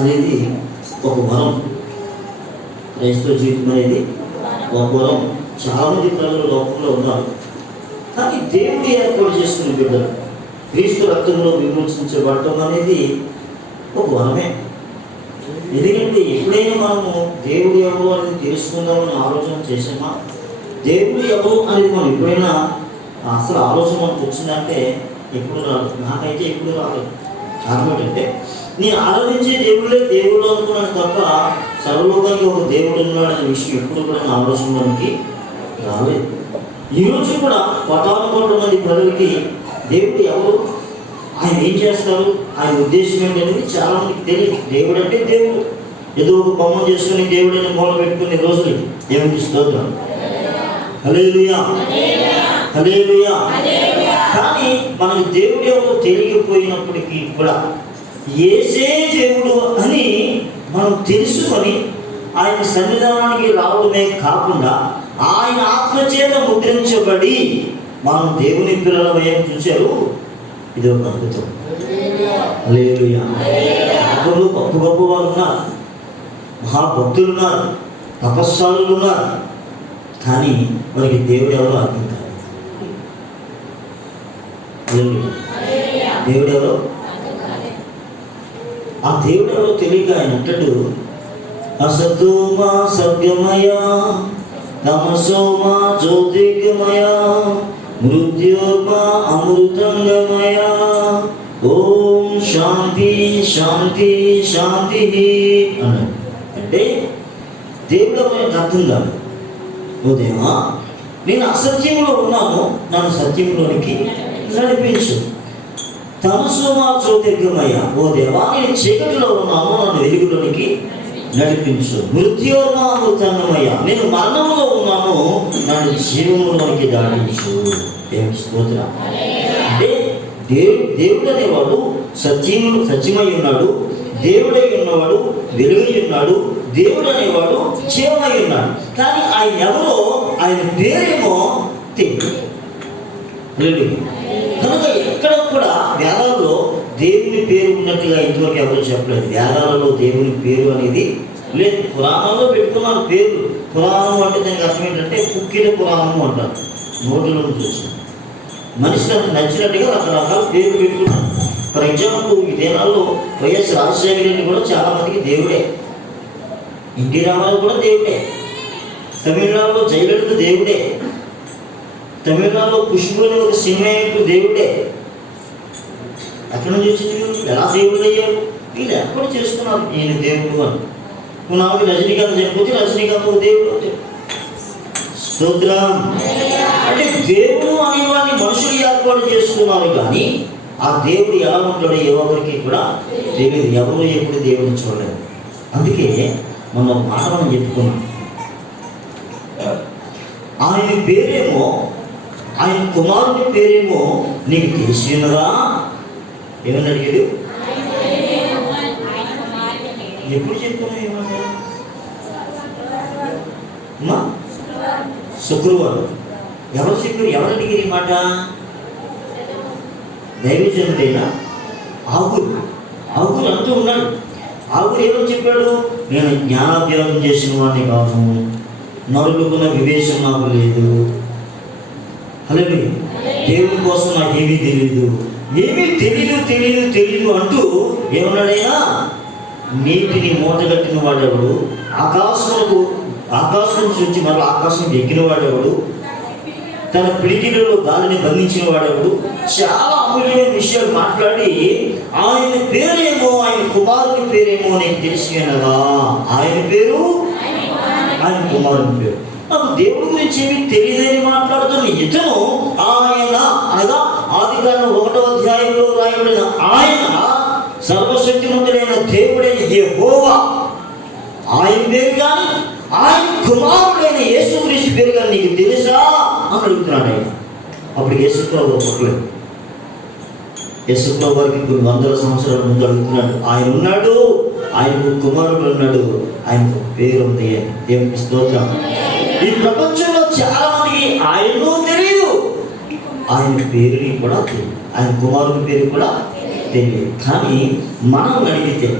అనేది ఒక వరం. క్రైస్తవ జీవితం అనేది ఒక వరం. చాలామంది ప్రజలు లోకంలో ఉన్నారు, కానీ దేవుడు ఏర్పాటు చేసుకుని బిడ్డలు క్రీస్తు రక్తంలో విమోచించబడటం అనేది ఒక వరమే. ఎందుకంటే ఎప్పుడైనా మనము దేవుడు ఎవరు అనేది తెలుసుకుందామని ఆలోచన చేసామా? దేవుడు ఎవరు అనేది మనం ఎప్పుడైనా అసలు ఆలోచన మనకు వచ్చిందంటే ఎప్పుడు రాదు. నాకైతే ఎప్పుడు రాలేదు. కారణం ఏంటంటే నేను ఆరాధించే దేవుడే దేవుడు అనుకున్నాను తప్ప సర్వలోకానికి ఒక దేవుడు ఉన్నాడనే విషయం ఎప్పుడు కూడా నా ఆలోచనలోనికి రాలేదు. ఈరోజు కూడా కోటాను మంది ప్రజలకి దేవుడు ఎవరు, ఆయన ఏం చేస్తారు, ఆయన ఉద్దేశం ఏంటనేది చాలా మందికి తెలియదు. దేవుడు అంటే దేవుడు, ఏదో ఒక బొమ్మ చేసుకుని దేవుడిని మూల పెట్టుకునే రోజులు దేవునికి స్తోత్రం, హల్లెలూయా హల్లెలూయా. కానీ మనకి దేవుడు ఎవరో తెలియకపోయినప్పటికీ కూడా యేసే దేవుడు అని మనం తెలుసుకొని ఆయన సన్నిధానానికి రావడమే కాకుండా ఆయన ఆత్మచేత ముద్రించబడి మనం దేవుని పిల్లలమయ్యాం. చూశారు, ఇది ఒక అద్భుతం. హల్లెలూయా. గొప్ప గొప్ప వారు ఉన్నారు, మహాభక్తులు ఉన్నారు, తపస్సాలులు ఉన్నారు, కానీ వారికి దేవుడు ఎవరో అర్థం కాదు. దేవుడు ఎవరో, ఆ దేవుడు ఎవరో తెలియక ఆయన అంటాడు, అసతోమా సత్యమయ తమసోమా జ్యోతిర్గమయ మృత్యోర్మా అమృతంగమయ ఓం శాంతి శాంతి శాంతి అన్నాడు. అంటే దేవుడు మనకు అర్థం కాదు. ఓ దేవా, నేను అసత్యంలో ఉన్నాను, నన్ను సత్యంలోనికి నడిపించు. తమసోమా జ్యోతిర్గమయ, ఓ దేవా నేను చీకటిలో ఉన్నాను, నన్ను వెలుగులోనికి నడిపించు. మృత్యోర్మా అమృతంగమయ, నేను మరణంలో ఉన్నాను, నన్ను జీవములోనికి దాటించు. దేవుని స్తోత్రం. అంటే దేవుడు అనేవాడు సత్యమై ఉన్నాడు, దేవుడై ఉన్నవాడు వెలుగై ఉన్నాడు, దేవుడు అనేవాడు జీవమై ఉన్నాడు. కానీ ఆయన ఎవరో, ఆయన పేరేమో తెలియదు. కనుక ఎక్కడ కూడా వేదాలలో దేవుని పేరు ఉన్నట్టుగా ఇంతవరకు ఎవరు చెప్పలేదు. వేదాలలో దేవుని పేరు అనేది లేదు. పురాణంలో పెట్టుకున్నారు పేరు. పురాణం అంటే దానికి అర్థం ఏంటంటే కుక్కిన పురాణము అంటారు. నోటిలో చూసి మనిషి తనకు నచ్చినట్టుగా రకరకాల పేరు పెట్టుకున్నారు. ఫర్ ఎగ్జాంపుల్, ఈ దినాల్లో వైఎస్ రాజశేఖర రెడ్డి కూడా చాలా మందికి దేవుడే, ఎన్టీ రామారావు కూడా దేవుడే, తమిళనాడులో జయలలిత దేవుడే, తమిళనాడులో పుష్పు అనే ఒక సినిమా దేవుడే. ఎక్కడి నుంచి వచ్చింది? ఎలా దేవుడు అయ్యారు? వీళ్ళు ఎక్కడ చేసుకున్నారు ఈయన దేవుడు అని. నాకు రజనీకాంత్ చనిపోతే రజనీకాంత్ దేవుడు అంటే స్తోత్రం. అంటే దేవుడు అనేవాడిని మనుషులు ఏర్పాటు చేసుకున్నారు, కానీ ఆ దేవుడు ఎలా ఉంటాడో ఎవరికి కూడా తెలియదు. ఎవరు ఎప్పుడు దేవుడిని చూడలేదు. అందుకే మనం మాట మనం చెప్పుకున్నాం, ఆయన పేరేమో, ఆయన కుమారుని పేరేమో నీకు తెలిసి ఉన్నదా? ఏమని అడిగాడు? ఎప్పుడు చెప్పుకున్నా? ఏమన్నా శుక్రవారం. ఎవరు చెప్పారు? ఎవరు అడిగారు ఈ మాట? దైవజనుడైన ఆగురు అంటూ ఉన్నాడు. ఆగురు ఏమని చెప్పాడు? నేను జ్ఞానాభ్యాసం చేసిన వాడిని కాదు, నరులుకున్న వివేచన నాకు లేదు, హల్లెలూయా, దేవుని కోసం నాకు ఏమీ తెలియదు, ఏమీ తెలియదు అంటూ ఏమన్నాడైనా? నీటిని మూటగట్టిన వాడెవడు, ఆకాశం నుంచి మరో ఆకాశం ఎక్కిన వాడెవడు, తన పిడికిలలో గాలిని బంధించిన వాడెవడు, చాలా అమూల్యమైన విషయాలు మాట్లాడి ఆయన పేరేమో, ఆయన కుమారుని పేరేమో నీకు తెలిసి అనగా, ఆయన పేరు, ఆయన కుమారుని పేరు. నాకు దేవుడి గురించి ఏమీ తెలియదని మాట్లాడుతున్న ఇతను ఆయన అనగా ఆదికాండం 1వ అధ్యాయంలో రాయబడిన ఆయన సర్వశక్తిమంతుడైన దేవుడైన యెహోవా, ఆయన పేరు కానీ ఆయన కుమారుడైన యేసుక్రీస్తు పేరు కానీ నీకు తెలుసా అని అడుగుతున్నాడు ఆయన. అప్పుడు యేసుప్రభు చెప్పలేదు. యేసుప్రభు వారికి కొన్ని వందల సంవత్సరాల ముందు అడుగుతున్నాడు. ఆయన ఉన్నాడు, ఆయనకు కుమారుడు ఉన్నాడు, ఆయనకు పేరు ఉంది. దేవునికి స్తోత్రం. ఈ ప్రపంచంలో చాలా మందికి ఆయనను తెలియదు, ఆయన పేరుని కూడా తెలియదు, ఆయన కుమారుని పేరు కూడా తెలియదు. కానీ మనం అడిగితే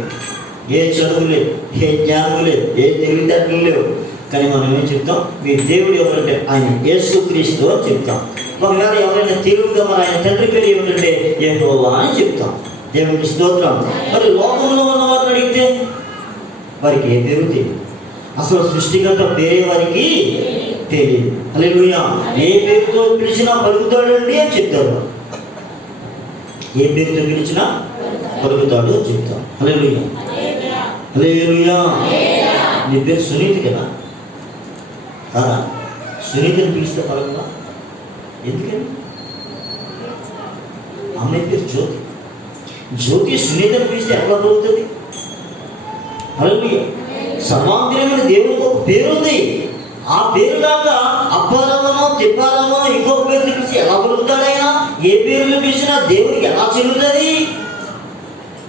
ఏ చదువు లేదు, ఏ జ్ఞానం లేదు, ఏ తెలివితేటలు లేవు. కానీ మనం ఏం చెప్తాం? మీ దేవుడు ఎవరంటే ఆయన యేసుక్రీస్తు అని చెప్తాం. ఒకవేళ ఎవరైనా తెలివిగా మరి ఆయన తండ్రి పేరు ఏమిటంటే యెహోవా అని చెప్తాం. దేవునికి స్తోత్రం. మరి లోకంలో ఉన్న వారిని అడిగితే వారికి ఏ పేరు తెలియదు. అసలు సృష్టికర్త పేరే వారికి తెలియదు. హల్లెలూయా. ఏ పేరుతో పిలిచినా పలుకుతాడండి అని చెప్తారు. ఏ పేరుతో పిలిచినా పలుకుతాడు అని చెప్తాం. హల్లెలూయా, హల్లెలూయా. నీ పేరు సునీతి కదా, కాదా? సునీతిని పిలిస్తే పలుకుతా ఎందుకని? అమ్మాయి పేరు జ్యోతి. జ్యోతి సునీతిని పిలిస్తే ఎట్లా పలుకుతుంది? హల్లెలూయా. సర్వాంతరమైన దేవుడికి ఒక పేరు ఉంది. ఆ పేరు కాక అప్పారమనో తిప్పారమో ఇంకొక పేరు పిలిచి ఎలా పలుకుతాడైనా? ఏ పేరులో పిలిచినా దేవుడికి ఎలా చెల్లుతుంది?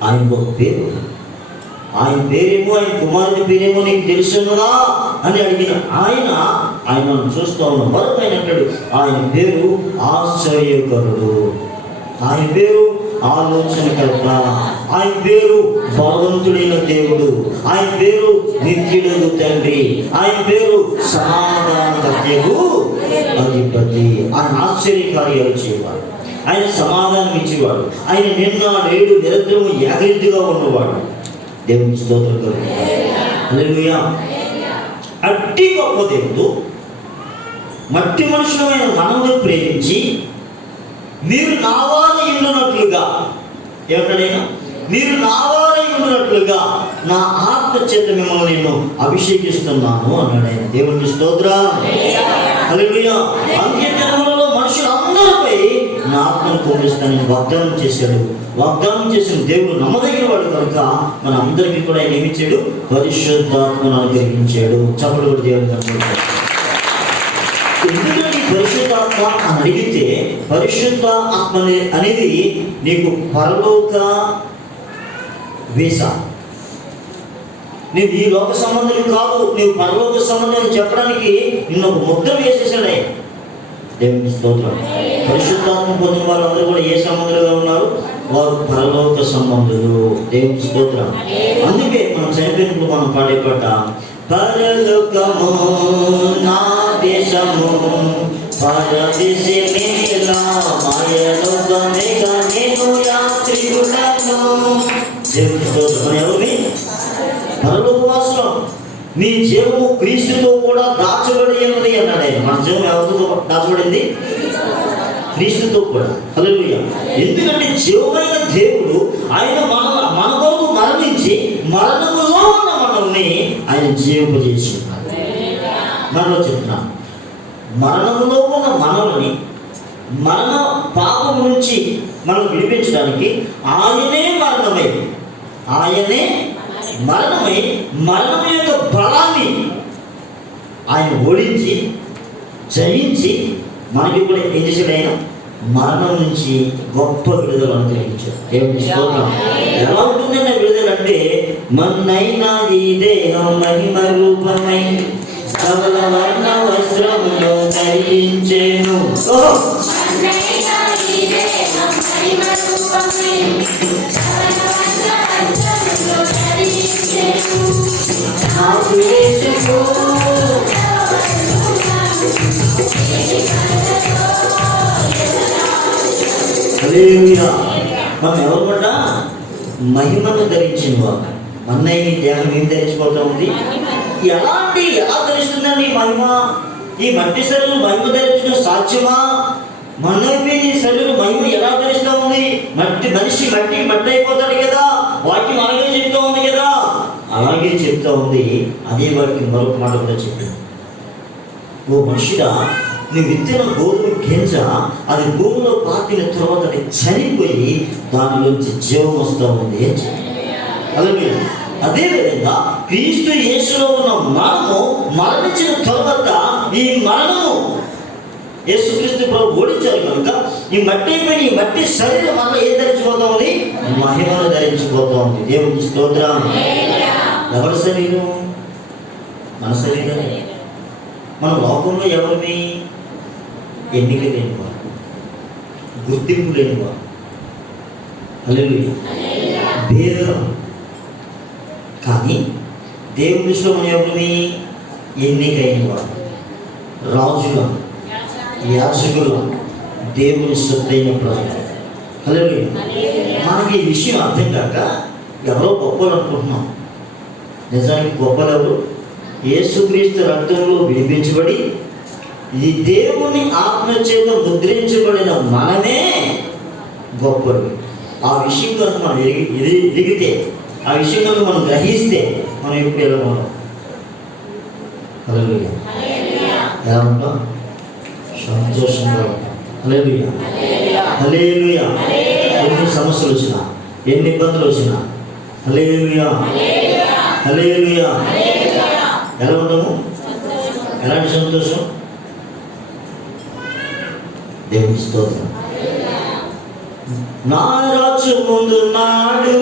ఆయనకు ఒక పేరు. ఆయన పేరేమో, ఆయన కుమారుని పేరేమో నీకు తెలుసునురా అని అడిగిన ఆయన చూస్తూ ఉన్న వరకు ఆయన అంటాడు ఆయన పేరు ఆశ్చర్యకరుడు, ఆయన పేరు ఆలోచనకర్త, ఆయన పేరు బలవంతుడైన దేవుడు, ఆయన పేరు నిత్యుడు తండ్రి, ఆయన పేరు సమాధానకర్తకు అధిపతి. ఆయన ఆశ్చర్యకార్యాలు చేయవాడు, ఆయన సమాధానం ఇచ్చేవాడు, ఆయన నిన్న నేడు నిరంతరం ఏకరీతిగా ఉన్నవాడు. దేవుని స్తోత్రం కలుగుతుంది. హల్లెలూయా. అట్టి గొప్ప దేవుడు మట్టి మనుషులమైన మనల్ని ప్రేమించి మీరు నావారై ఉండునట్లుగా, ఏమిటైనా మీరు నావారై ఉండునట్లుగా నా ఆత్మ చేత మిమ్మల్ని నేను అభిషేకిస్తున్నాను అన్నాడు ఆయన. దేవుని స్తోత్రం. హల్లెలూయా. అంత్యదినములలో మనుషులందరిపై నా ఆత్మను కుమ్మరిస్తానని వాగ్దానం చేశాడు. వాగ్దానం చేసిన దేవుడు నమ్మదగిన వాడు కనుక మన అందరికీ కూడా ఆయన ఏమిచ్చాడు? పరిశుద్ధాత్మను అనుగ్రహించాడు. చప్పట్లు కూడా దేవుని కనుక. ఎందుకంటే పరిశుద్ధాత్మ అని అడిగితే పరిశుద్ధ ఆత్మ అనేది నీకు పరలోక వీసా. నీవు ఈ లోక సంబంధం కాదు, నీవు పరలోక సంబంధం చెప్పడానికి నిన్ను ఒక ముద్ర వేసేసాడే. దేవుని స్తోత్రం. పరిశుద్ధాత్మ పొందిన వాళ్ళందరూ కూడా ఏ సంబంధులుగా ఉన్నారు? వారు పరలోక సంబంధులు. దేవుని స్తోత్రం. అందుకే మనం చనిపోయినప్పుడు మనం పాడే పాట పరలోకము నా దేశము పరదేశే మేలా మాయలోకమేగా నేను యాత్రికుడను. దేవుని స్తోత్రం. ఎవరి పరలోకవాసులం. మీ జీవము క్రీస్తుతో కూడా దాచబడి ఉన్నది అన్నాడు ఆయన. మన జీవం ఎవరితో దాచబడింది? క్రీస్తుతో కూడా. హల్లెలూయా. ఎందుకంటే జీవమైన దేవుడు ఆయన మన కొరకు మరణించి మరణములో ఉన్న మనల్ని ఆయన జీవింపజేసి మనలో చెప్తున్నా. మరణములో ఉన్న మనల్ని మరణ పాపము నుంచి మనం విడిపించడానికి ఆయనే మరణమై మరణం యొక్క బలాన్ని ఆయన ఓడించి జయించి మనకి కూడా ఏం చేశాడు? ఆయన మరణం నుంచి గొప్ప విడుదల అనుగ్రహించాడు. దేవుని స్తోత్రం. ఎలా ఉంటుందంటే విడుదల అంటే మన్నైనా ఈ దేహం మహిమ రూపమై కమల వర్ణ వస్త్రములో ధరించెను. మనం ఎవరు పడ్డా మహిమను ధరించిన వారు. అన్నయ్య దేహం ఏం ధరించిపోతా ఉంది? ఎలా ధరిస్తుందండి మహిమ? ఈ మట్టి శరీరం మహిమ ధరించడం సాధ్యమా? మనవి శరీరం మహిమ ఎలా ధరిస్తూ ఉంది? మనిషి మట్టి అయిపోతాడు కదా. వాక్యం అలాగే చెప్తూ ఉంది కదా. అలాగే చెప్తా ఉంది. అదే వాటికి మరొక మాట కూడా చెప్పింది. ఓ మనుషుడా, నువ్వు విత్తిన గోధుమ గింజ అది భూమిలో పాతిన తర్వాత అది చనిపోయి దానిలోంచి జీవం వస్తూ ఉంది. అలాగే అదేవిధంగా క్రీస్తు యేసులో ఉన్న మనము మరణించిన తర్వాత ఈ మరణము యేసుక్రీస్తు ప్రభు ఓడించారు కనుక ఈ మట్టి శరీరం వల్ల ఏం ధరించిపోతా ఉంది? మహిమను ధరించిపోతా ఉంది. దేవుని స్తోత్రం. ఎవరి శరీరం? మన శరీరం. మన లోకంలో ఎవరిని? ఎన్నిక లేనివారు, గుర్తింపు లేనివారు, హల్లెలూయా, భేదం. కానీ దేవుని దృష్టిలో మనం ఎవరిని? ఎన్నికైన వారు, రాజులు, యాజకులు, దేవుని సొత్తైన ప్రజలు. హల్లెలూయా. మనకి ఈ విషయం అర్థం కాక ఎవరో గొప్పలు అనుకుంటున్నాం. నిజానికి గొప్పలు ఎవరు? యేసుక్రీస్తు రక్తంలో విడిపించబడి ఈ దేవుని ఆత్మ చేత ముద్రించబడిన మనమే గొప్పలు. ఆ విషయం కనుక మనం ఎదిగితే, ఆ విషయం కనుక మనం గ్రహిస్తే మనం ఎప్పుడు ఎలా ఉంటాం? హల్లెలూయా. ఎలా ఉంటాం? సంతోషంగా ఉంటాం. హల్లెలూయా. హల్లెలూయా. ఎన్ని సమస్యలు వచ్చినా, ఎన్ని ఇబ్బందులు వచ్చినా, హల్లెలూయా, హల్లెలూయా, ఎలా ఉంటాము? ఎలాంటి సంతోషం? దేవుని స్తోత్రం. నా రాజు ముందు నాడు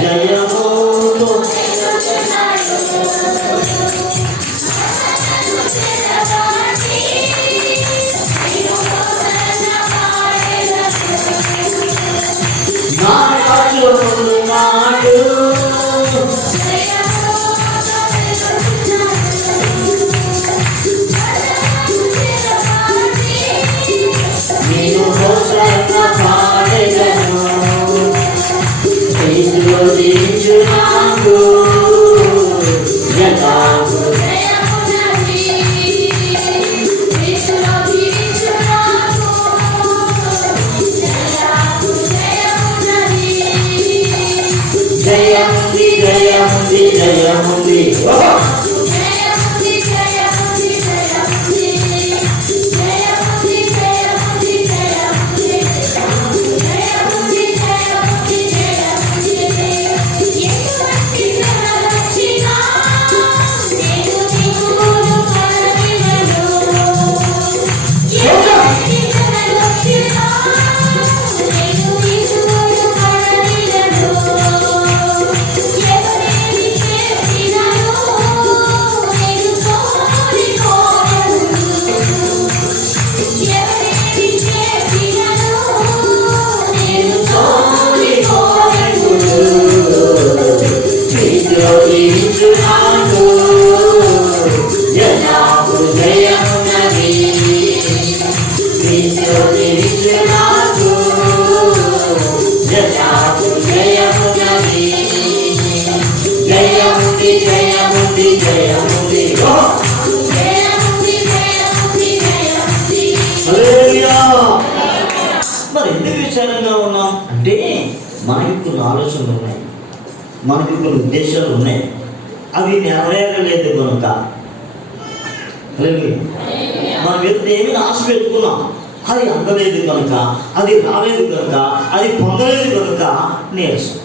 జయము నా రాజు ముందు నాడు మరి ఎందుకు విచారంగా ఉన్నాం అంటే మనకి కొన్ని ఆలోచనలు ఉన్నాయి, మనకి కొన్ని ఉద్దేశాలు ఉన్నాయి, అవి నెరవేరలేదు కనుక. మనం ఏమి ఆశ పెట్టుకున్నాం, అది అందలేదు కనుక, అది రాలేదు కనుక, అది పొందలేదు కనుక నీరసం.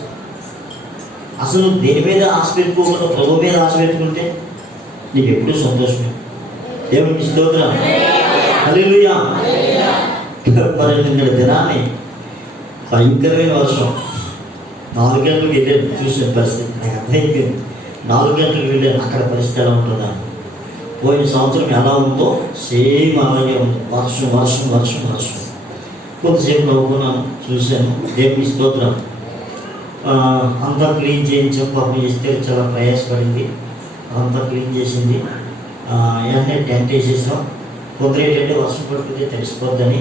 అసలు దేని మీద ఆశ పెట్టుకోకుండా ప్రభు మీద ఆశ పెట్టుకుంటే నీకు ఎప్పుడూ సంతోషమే. దేవునికి స్తోత్రం. హల్లెలూయా. మరి నిన్నటి దినాన్ని భయంకరమైన వర్షం, 4 గంటలకు వెళ్ళాను. చూసిన పరిస్థితి నాకు అర్థమైపోయింది. 4 గంటలకు వెళ్ళాను, అక్కడ పరిస్థితి ఎలా ఉంటుందా? పోయిన సంవత్సరం ఎలా ఉందో సేమ్ అలాగే ఉంది. వర్షం వర్షం వర్షం వర్షం. కొద్దిసేపు నవ్వుకున్నాను, చూశాను. దేవుని స్తోత్రం. అంతా క్లీన్ చేయించాం. పాపం చేస్తే చాలా ప్రయాసపడింది, అంతా క్లీన్ చేసింది. వెంటనే టెంట్ వేసేసాం. కొందరు ఏంటంటే వర్షం పడుతుంది తెలిసిపోద్దని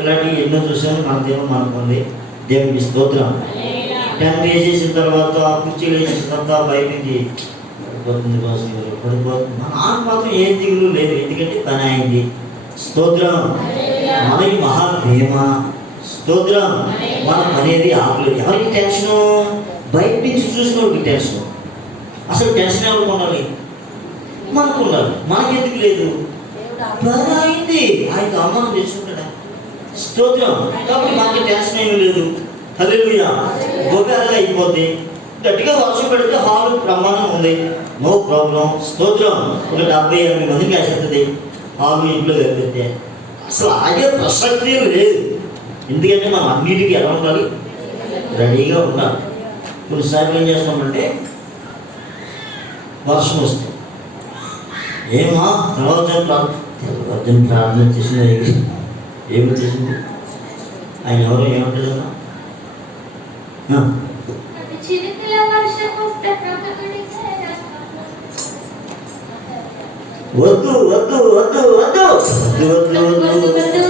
ఇలాంటివి ఎన్నో చూసాను. మనదేమో మనకుంది. దేవుని స్తోత్రం. టెంట్ వేసేసిన తర్వాత కుర్చీలు వేసిన తర్వాత బయటికి పడిపోతుంది, పడిపోతుంది. మన ఆకు మాత్రం ఏ దిగులు లేదు, ఎందుకంటే పని అయింది. స్తోత్రం. మనకి మహాభీమ. స్తోత్రం. మనం అనేది ఆకులు. ఎవరికి టెన్షను? బయట నుంచి చూసినోడికి టెన్షన్. అసలు టెన్షన్ ఎవరికి ఉండాలి? మనకు ఉండాలి. మనకి ఎందుకు లేదు? పని అయింది, ఆయనకు అవమానం తెచ్చుకుంటాడా? స్తోత్రం. కాబట్టి మనకి టెన్షన్ ఏమీ లేదు. హల్లెలూయా. గోగారగా అయిపోద్ది. గట్టిగా వర్షం పెడితే హాల్ ప్రమాణం ఉంది, నో ప్రాబ్లం. స్తోత్రం. ఒక 70-80 మందికి వేసేస్తుంది హాల్ ఇంట్లో కలిపితే. అసలు ఆగే ప్రసక్తి లేదు. ఎందుకంటే మనం అన్నిటికీ ఎలా ఉండాలి? రెడీగా ఉండాలి. కొన్నిసార్లు ఏం చేస్తామంటే వర్షం వస్తుంది, ఏమా తెల్లవారుజామున ప్రార్థన చేసింది. ఏమి చేసింది? ఆయన ఎవరో ఏమంటారు? వద్దు వద్దు వద్దు వద్దు వద్దు వద్దు వద్దు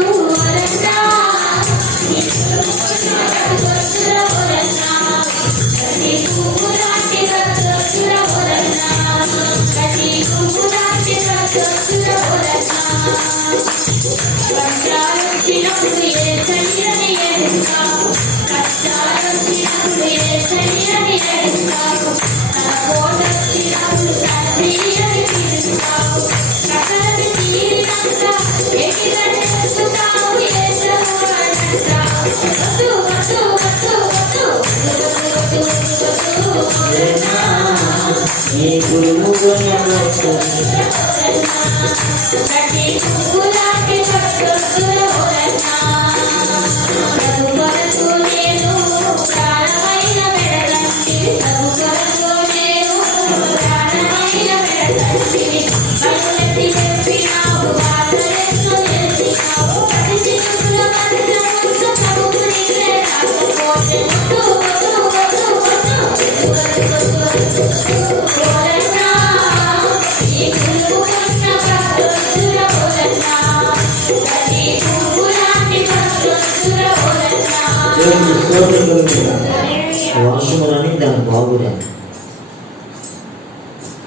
వర్షము రాని దాని బాగురాని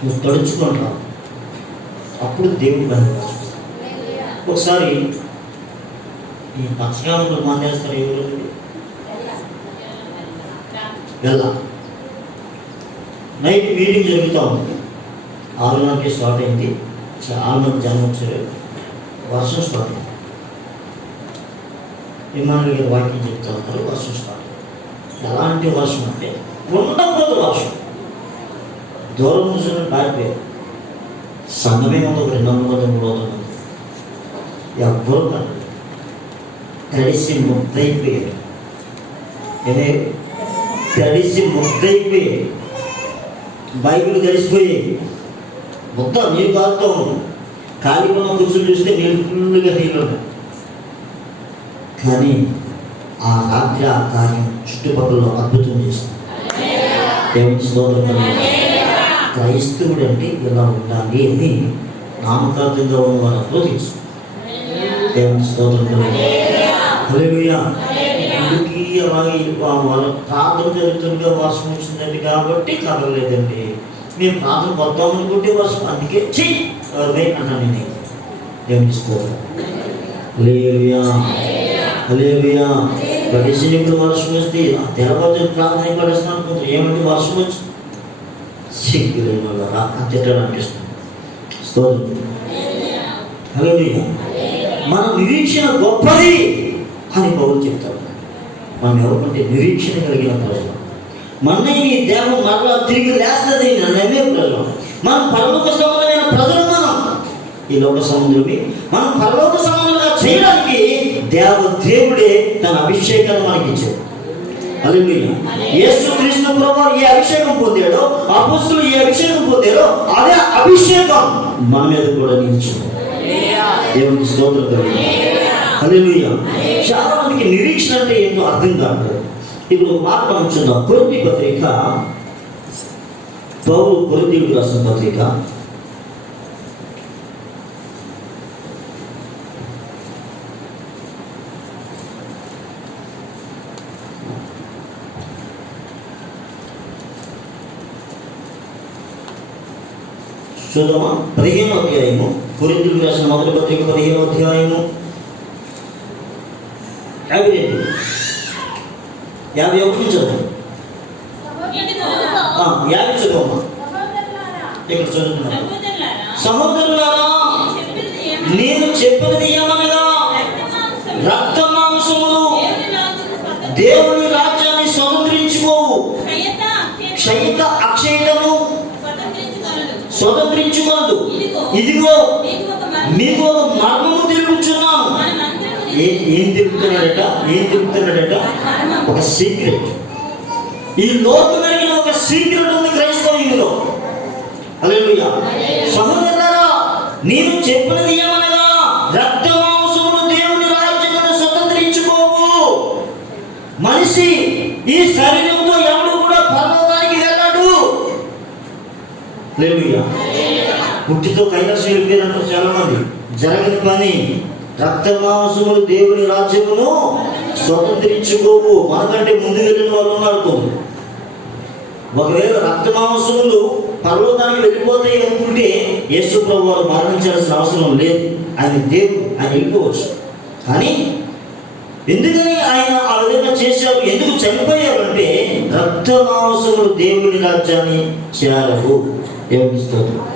నువ్వు తడుచుకుంటావు, అప్పుడు దేవుడు దాన్ని ఒకసారి ఈ పచ్చగాములు మానేస్తారు ఎవరు వెళ్ళా నైట్ మీటింగ్ జరుగుతూ ఉంది. 6 గంటలకి స్టార్ట్ అయింది. చాలా మంది జనం వచ్చారు. వర్షం స్టార్ట్ అయింది. విమానాలు గారు వాక్యం చెప్తా ఉంటారు. వర్షం స్టార్ట్ అయింది. ఎలాంటి వర్షం అంటే ఉండకపోతే వర్షం దూరం నుంచి దాటిపోయారు. సంఘమే ఉంది, ఒక 200 300 మంది. ఎవ్వరు కాదు, తడిసి ముద్దయిపోయారు. తడిసి ముద్దయిపోయాయి. బైబిల్ తడిసిపోయాయి. ముద్ద నీరు కాలుతూ ఉంది. కాలిపోయిన కుర్చీలు చూస్తే నీళ్ళు ఫుల్గా నీళ్ళు ఉన్నాయి. కానీ ఆ రాత్రి ఆ కార్యం చుట్టుపక్కల అద్భుతం చేస్తుంది. దేవుని స్తోత్రం. క్రైస్తవుడు అంటే ఇలా ఉండాలి అని నామకార్థంగా ఉన్న వారంలో తెలుసు. దేవుని స్తోత్రం. హల్లెలూయా. అలాగే వాళ్ళ ప్రార్థన జరుగుతుండగా వర్షం వచ్చిందండి కాబట్టి కదలలేదండి. మేము ప్రార్థన కొద్దాం అనుకుంటే వర్షం, అందుకే చెయ్యి అన్నాను నేను. దేవుని స్తోత్రం. హల్లెలూయా. హల్లెలూయా. గడిచినప్పుడు వర్షం వస్తే తెరబద్దు ప్రార్థన పడేస్తాను అనుకుంటారు. ఏమంటే వర్షం వచ్చి సిగ్గులేని వాళ్ళ అంతేటాడు అనిపిస్తుంది. స్తోత్రం. హల్లెలూయా. మన నిరీక్షణ గొప్పది అని పౌలు చెప్తారు. మనం ఎవరికంటే నిరీక్షణ కలిగిన ప్రజలు. మన ఈ దేహం మరలా తిరిగి లేస్తుంది నమ్మే ప్రజలు. మనం పరలోక సంబంధమైన ప్రజలు. మనం ఈ లోక సముద్రమే మనం పరలోక సంబంధంగా చేయడానికి దేవుడే తన అభిషేకాన్ని మనకి ఇచ్చాడు. హల్లెలూయా. యేసుక్రీస్తు ప్రభువు ఏ అభిషేకం పొందాడో, అపొస్తలులు ఏ అభిషేకం పొందారో అదే అభిషేకం మన మీద కూడా నిలిచింది. దేవునికి స్తోత్రం. హల్లెలూయా. చాలా మందికి నిరీక్షణ అంటే ఏంటో అర్థం కాదు. ఇప్పుడు మాట చూద్దాం. కొరింథీ పత్రిక, పౌలు కొరింథీయులకు రాసిన పత్రిక 15వ అధ్యాయము. కొరింథీయులకు రాసిన మొదటి పత్రిక 15వ అధ్యాయము 51 చదువు. 50 చదువు. ఇక్కడ చదువుతున్నా. సహోదరులారా, నేను చెప్పినది ఏమనగా రక్త మాంసములు దేవుని రాజ్యాన్ని స్వతంత్రించుకోవు. క్షయిత అక్షయితను స్వతంత్రించుకోదు. ఇదిగో మీకు ఒక మర్మము తెలుపుచున్నాను. ఏం తెలుపుతున్నాడట? ఒక సీక్రెట్. ఈ లోకమైన ఒక సీక్రెట్ ఉంది క్రైస్తవులో. హల్లెలూయా. సహోదరులారా, నేను చెప్పినది ఏమనగా రక్త మాంసములు దేవుని రాజ్యమును స్వతంత్రించుకోవు. మనిషి ఈ శరీరంతో ఎవరు కూడా పరలోక హల్లెలూయా. పుట్టితో కైలాసం వెళ్ళిపోయారంటారు చాలా మంది. జరగని పని. రక్త మాంసములు దేవుని రాజ్యమును స్వతంత్రించుకోవు. మనకంటే ముందు వెళ్ళిన వాళ్ళు ఉన్నారు కొందరు. ఒకవేళ రక్త మాంసములు పరలోకానికి వెళ్ళిపోతాయి అనుకుంటే యేసు ప్రభువు వారు మరణించాల్సిన అవసరం లేదు. ఆయన దేవుడు, ఆయన వెళ్ళిపోవచ్చు. కానీ ఎందుకని ఆయన ఆ విధంగా చేశారు, ఎందుకు చనిపోయారంటే రక్త మాంసములు దేవుని రాజ్యాన్ని చేరవు. దేవుని స్తోత్రం.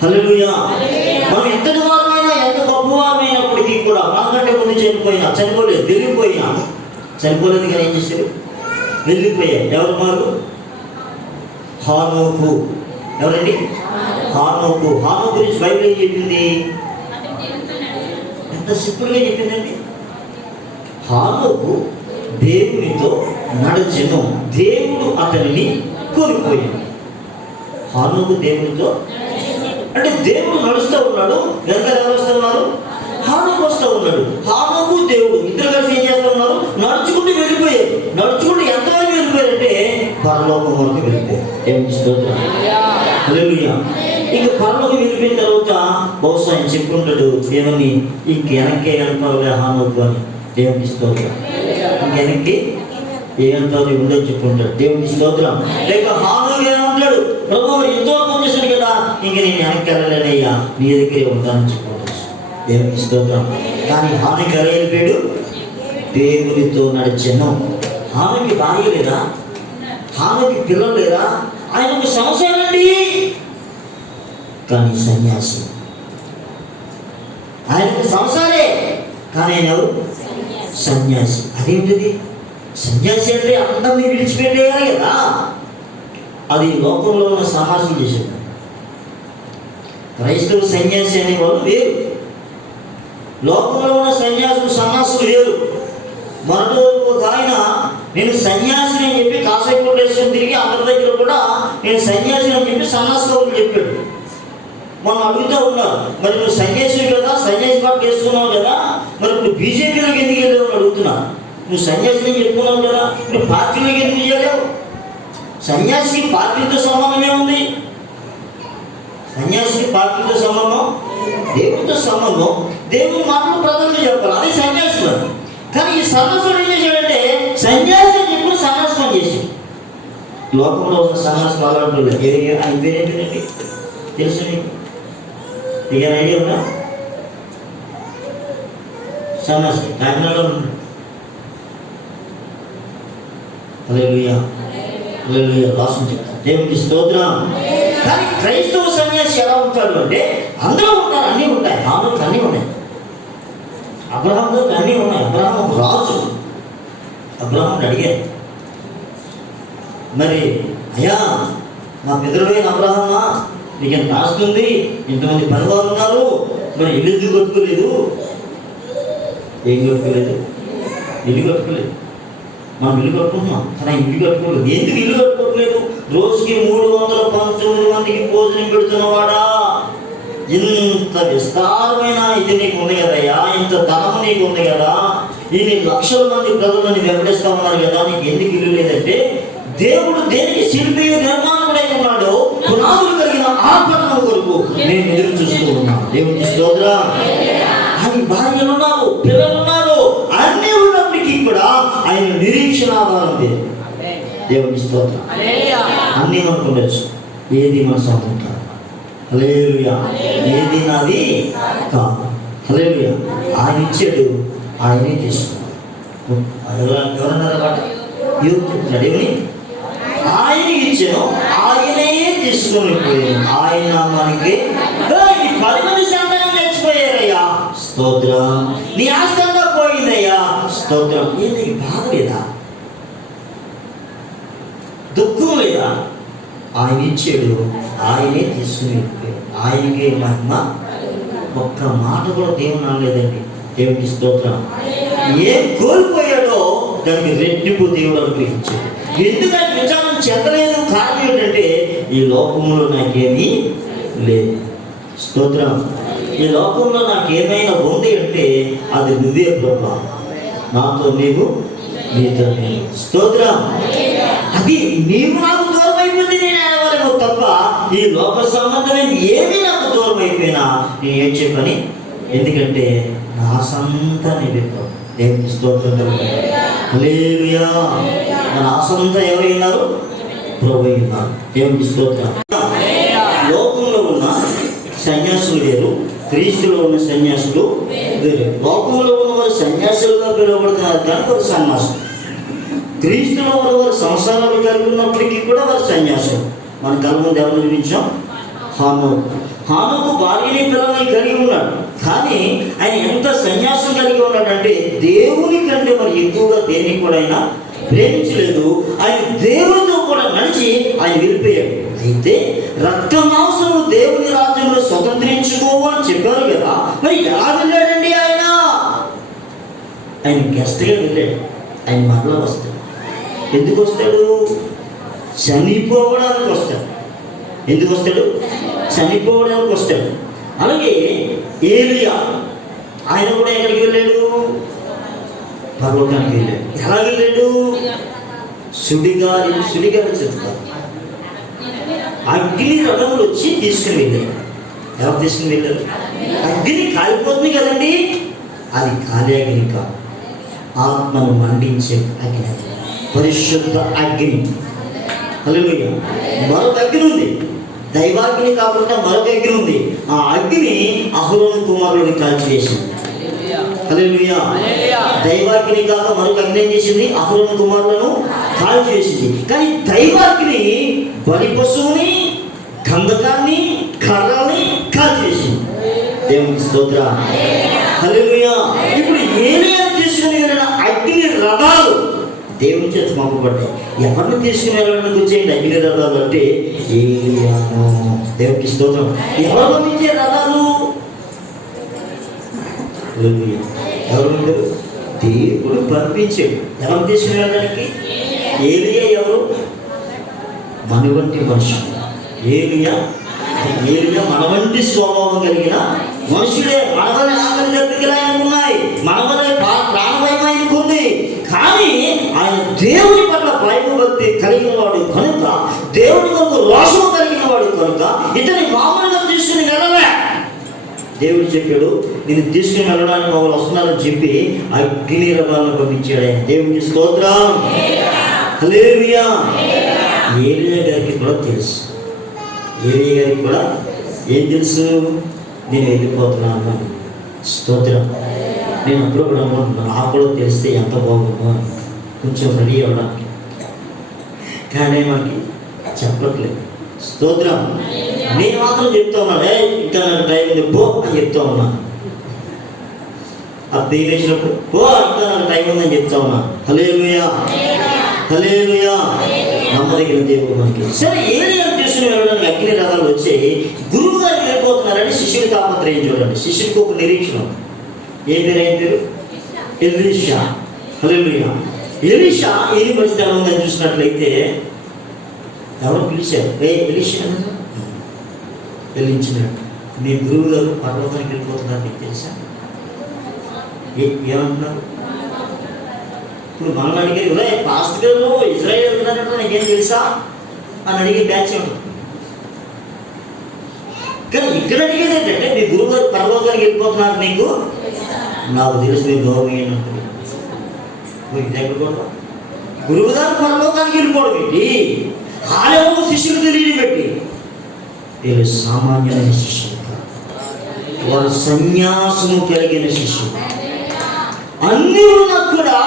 హల్లెలూయా. మనం ఎంతటి వారమైనా, ఎంత గొప్పవారమైనప్పటికీ కూడా మనకంటే ముందు చనిపోలేదు, వెళ్ళిపోయినా. చనిపోలేదు కానీ ఏం చేశారు? వెళ్ళిపోయారు. ఎవరు మారు? హానోకు. ఎవరండి? హానోకు. హానోకు గురించి బైబిల్ ఏం చెప్పింది? ఎంత సింపుల్గా చెప్పిందండి. హానోకు దేవునితో నడిచెను, దేవుడు అతనిని కోల్పోయాడు. హానోకు దేవునితో అంటే దేవుడు నడుస్తూ ఉన్నాడు, వెనక ఎవరు వస్తూ ఉన్నారు? హానోకు వస్తూ ఉన్నాడు. హానోకు దేవుడు ఇద్దరు కలిసి ఏం చేస్తూ ఉన్నారు? నడుచుకుంటూ వెళ్ళిపోయారు. నడుచుకుంటూ ఎంతవరకు వెళ్ళిపోయారంటే పరలోకం వరకు వెళ్ళిపోయారు. ఏమి స్తోత్రం. హల్లెలూయా. ఇంక పరలోకం వెళ్ళిపోయిన తర్వాత బహుశా ఆయన చెప్పుకుంటాడు ఏమని, ఇంక వెనక్కే వెళ్తావులే హానోకు అని. దేవుని స్తోత్రం. ఇంకెనక్కి ఏమంతా ఉండని చెప్పుకుంటాడు. దేవుని స్తోత్రం. లేక హానోకు ఏమంటాడు? ప్రభు ఎంతో వచ్చేసాను కదా, ఇంక నేను వెనక్కి వెళ్ళలేనయ్యా, నీ దగ్గరే ఉంటానని చెప్పుకుంటాడు. దేవుని స్తోత్రం. కానీ హానోకు ఎలా వెళ్ళిపోయాడు? దేవునితో నడిచెను. హానోకి భార్య లేదా? హానోకి పిల్లలు లేదా? ఆయనకు సంవత్సరాలండి, కానీ సన్యాసి. ఆయనకు సంసారే కానీ ఆయన ఎవరు? సన్యాసి. అదేంటిది? సన్యాసి అంటే అందరినీ విడిచిపెట్టేయాలి కదా. అది లోకంలో ఉన్న సన్యాసులు చేసేది. క్రైస్తవ సన్యాసి అనేవాళ్ళు వేరు, లోకంలో ఉన్న సన్యాసులు వేరు. మరో ఒక ఆయన నేను సన్యాసిని అని చెప్పి కాసేపు వేసుకొని తిరిగి అందరి దగ్గర కూడా నేను సన్యాసిని అని చెప్పి సన్యాసి కబుర్లు చెప్పాడు. మనం అడుగుతూ ఉన్నారు, మరి నువ్వు సన్యాసి కదా, సన్యాసి పార్టీ వేసుకున్నావు కదా, మరి ఇప్పుడు బీజేపీలోకి ఎందుకు వెళ్ళావు అని అడుగుతున్నా. నువ్వు సన్యాసిని చెప్పుకున్నావు కదా, నువ్వు పార్టీలోకి ఎందుకు వెళ్ళావు? సన్యాసికి పార్టీతో సంబంధమే ఉంది. సన్యాసికి పార్టీతో సంబంధం, దేవుడితో సంబంధం. దేవుని మాటలు ప్రజలకు చెప్పాలి, అది సన్యాసి. కానీ ఈ సన్యాసుడు ఏం చేశాడంటే సన్యాసి అని చెప్పి సన్యాసం చేశాడు. లోకంలో ఉన్న సన్యాసులు అలాంటి ఆయన పేరేంటండి తెలుసు నీకు? ఇక ఐడియా ఉందా? సన్యాసి కాకినాడలో ఉన్నాడు. హల్లెలూయా. హల్లెలూయా. రాసుని చెప్తాను. దేవునికి స్తోత్రం. కానీ క్రైస్తవ సన్యాసి ఎలా ఉంటాడు అంటే అందరూ ఉంటారు, అన్నీ ఉంటాయి. హానోకు అన్నీ ఉన్నాయి, అబ్రహాము అన్నీ ఉన్నాయి. అబ్రహాం ఒక రాజు. అబ్రహాముని అడిగారు, మరి అయ్యా మా పితరుడైన అబ్రహామా, నీకు ఎంత ఆస్తుంది, ఇంతమంది పనివారు ఉన్నారు, మరి ఇల్లు ఎందుకు కట్టుకోలేదు? ఏం కట్టుకోలేదు? ఇల్లు కట్టుకోలేదు. మనం ఇల్లు కట్టుకుంటున్నాం కానీ ఇల్లు కట్టుకోలేదు. ఎందుకు ఇల్లు కట్టుకోవట్లేదు? రోజుకి 319 మందికి భోజనం పెడుతున్నవాడా, ఇంత విస్తారమైన ఇది నీకు ఉంది కదయ్యా, ఇంత ధనం నీకు ఉంది కదా, ఇన్ని లక్షల మంది ప్రజలను వెంబడిస్తా ఉన్నారు కదా, నీకు ఎందుకు ఇల్లు లేదంటే దేవుడు దేనికి శిల్పి నిర్మాణకుడై ఉన్నాడో పునాదులు కలిగిన ఆ పట్టణం కొరకు నేను ఎదురు చూస్తూ ఉన్నాను. దేవునికి స్తోత్రం. ఆయన భార్యలు ఉన్నారు, పిల్లలు ఉన్నారు, అన్నీ ఉన్నప్పటికీ కూడా ఆయన నిరీక్షణ ఆధారం లేదు. దేవునికి స్తోత్రం. అన్నీ మనకు ఉండొచ్చు, ఏది మన సొంతం కాదు. హల్లెలూయా. ఏది నాది కాదు. హల్లెలూయా. ఆయన ఇచ్చాడు, ఆయనే తీసుకున్నాడు. ఎవరన్నారన్నమాట? యోబు చెప్తున్నాడు ఏమని? ఆయన ఇచ్చాను, ఆయనే తీసుకొని పోయాను. ఆయన నామానికి 10 మంది సంతానం చచ్చిపోయారయ్యా, స్తోత్రం. నీ ఆస్తంగా పోయిందయ్యా, స్తోత్రం. ఏంటి బాధ లేదా? దుఃఖం లేదా? ఆయన ఇచ్చాడు, ఆయనే తీసుకుని వెళ్ళిపోయాడు. ఆయనకే మహిమ. ఒక్క మాట కూడా దేవుని అనలేదండి. దేవునికి స్తోత్రం. ఏం కోల్పోయాడో దానికి రెట్టింపు దేవుడు అనుగ్రహించాడు. ఎందుకంటే విచారం చెందలేదు. కారణం ఏంటంటే ఈ లోకంలో నాకేమీ లేదు. స్తోత్రం. ఈ లోకంలో నాకేమైనా ఉంది అంటే అది నువ్వే ప్రభువా, నాతో నీవు, నీతో నేను. స్తోత్రం. అది నీవు నాకు దూరం అయిపోయింది, నేను తప్ప ఈ లోక సంబంధమైన ఏమీ నాకు దూరం అయిపోయినా నేను ఏం చెప్పని, ఎందుకంటే నా సొంత నిమిత్తం. దేవుని స్తోత్రం. హల్లెలూయా. నా సొంత ఎవరు ఉన్నారు? ప్రభువే ఉన్నారు. దేవుని స్తోత్రం. లోకంలో ఉన్న సన్యాసులు వేరు, క్రీస్తులో ఉన్న సన్యాసులు వేరు. లోకంలో ఉన్న వారు సన్యాసులుగా పిలువబడుతున్నారు కానీ వారు సన్యాసులు. క్రీస్తులో ఉన్న వారు సంసారాలు కలిగి ఉన్నప్పటికీ కూడా వారు సన్యాసులు. మన కళ్ళ ముందు ఎవరు నిర్మించాం? హానోకు భార్యని పిల్లల్ని కలిగి ఉన్నాడు, కానీ ఆయన ఎంత సన్యాసం కలిగి ఉన్నాడంటే దేవుని కంటే మరి ఎక్కువగా దేన్ని కూడా ఆయన ప్రేమించలేదు. ఆయన దేవునితో కూడా నడిచి ఆయన వెళ్ళిపోయాడు. అయితే రక్త మాంసము దేవుని రాజ్యంలో స్వతంత్రించుకోవాలని చెప్పారు కదా, మరి ఎలా వెళ్ళాడండి ఆయన? ఆయన గెస్ట్గా వెళ్ళాడు. ఆయన మరలా వస్తాడు. ఎందుకు వస్తాడు? చనిపోవడానికి వస్తాడు. ఎందుకు వస్తాడు? చనిపోవడానికి వస్తాడు. అలాగే ఏలియా, ఆయన కూడా ఎక్కడికి వెళ్ళాడు? పర్వతానికి వెళ్ళాడు. ఎలా వెళ్ళాడు? సుడిగాలి చెప్తారు, అగ్ని రథములు వచ్చి తీసుకుని వెళ్ళాడు. ఎవరు తీసుకుని వెళ్ళారు? అగ్ని కాలిపోతుంది కదండి, అది కాలి అగ్ని కాదు, ఆత్మను మండించే అగ్ని, పరిశుద్ధ అగ్ని. హల్లెలూయా. మరొక అగ్ని ఉంది, దైవాగ్ని కాకుండా మరొక అగ్ని ఉంది. ఆ అగ్ని అహరోను కుమారుడిని కాల్చివేసింది. హల్లెలూయా. దైవాగ్ని కాక మరొక అగ్ని ఏం చేసింది? అహరోను కుమారులను కాల్చివేసింది. కానీ దైవాగ్ని బలి పశువుని, గంధకాన్ని, కర్రల్ని కాల్చివేసింది. దేవునికి స్తోత్రం. హల్లెలూయా. ఇప్పుడు ఏలియా తీసుకుని వెళ్ళిన అగ్ని రథాలు దేవుని చేత పంపబడ్డాయి. ఎవరిని తీసుకుని వెళ్ళడానికి వచ్చేయండి అగ్ని రథాలు అంటే? ఏలియాను. దేవునికి స్తోత్రం. ఎవరు పంపించే రథాలు? ఎవరు? దేవుడు పంపించాడు. ఎవరు తీసుకుని వెళ్ళడానికి? ఏలియా ఎవరు? మన వంటి మనుషుడు. ఏలియా మన వంటి స్వభావం కలిగిన మనుషుడే. మనవలే ఆకలి దప్పికలు ఆయనకు ఉన్నాయి, మనవలే ప్రాణభయం ఆయనకు ఉంది. కానీ ఆయన దేవుని పట్ల భయభక్తి కలిగిన వాడు కనుక, దేవుని కొరకు రోషం కలిగిన వాడు కనుక ఇతని మామూలుగా తీసుకుని వెళ్ళలే. దేవుడు చెప్పాడు, నేను తీసుకుని వెళ్ళడానికి వాళ్ళు వస్తున్నారని చెప్పి అగ్ని రథాలను పంపించాడు ఆయన. దేవునికి స్తోత్రం. హల్లెలూయా. ఏలియా గారికి కూడా తెలుసు. ఏలియా గారికి కూడా ఏం తెలుసు? నేను వెళ్ళిపోతున్నాను. స్తోత్రం. నేను అప్పుడు అనుకుంటున్నాను, నాకు కూడా తెలిస్తే ఎంత బాగుందో అని కొంచెం రెడీ అవ్వడానికి. కానీ మనకి చెప్పట్లేదు. స్తోత్రం. నేను మాత్రం చెప్తా ఉన్నాను, ఇంకా నాకు టైం ఉంది పో అని చెప్తా ఉన్నాను. ఆ పేరు వేసినప్పుడు పో, ఇంకా నాకు టైం ఉందని చెప్తా ఉన్నాను. హల్లెలూయా. హల్లెలూయా. నమ్మదగిన దేవుడు మనకి. సరే, ఏలియా తీసుకుని వెళ్ళడానికి అగ్ని రథాలు వచ్చి గురువు గారు వెళ్ళిపోతున్నారని శిష్యుడి తాపత్రయం చూడండి. శిష్యుడికి ఒక నిరీక్షణ. ఏం పేరు? ఎలీషా. హల్లెలూయా. ఎలీషా ఏది పరిస్థితి ఎలా ఉందని చూసినట్లయితే ఎవరు పిలిచారు? ఎలీషా వెళ్ళించినాడు. మీ గురువు గారు పర్వతానికి వెళ్ళిపోతున్నారు, మీకు తెలుసా? ఏమంటున్నారు? ఇప్పుడు మనం అడిగే పాస్ట్ గారు ఇజ్రాయెల్ వెళ్తున్నారంటే నీకేం తెలుసా అని అడిగే బ్యాచ్ ఉంటుంది. కానీ ఇక్కడ అడిగేది ఏంటంటే, మీ గురువు గారు పర్వతానికి వెళ్ళిపోతున్నారు, నీకు నాకు తెలుసు, మీరు గౌరవం ఏంటంటే ఇది ఎక్కడ కూడా గురువు గారు పరలోకానికి వెళ్ళిపోవడం ఏంటి? ఆలయంలో శిష్యులు తెలియని పెట్టి వీళ్ళు సామాన్యమైన శిష్యులు, వారు సన్యాసము కలిగిన శిష్యులు, అన్ని ఉన్నా కూడా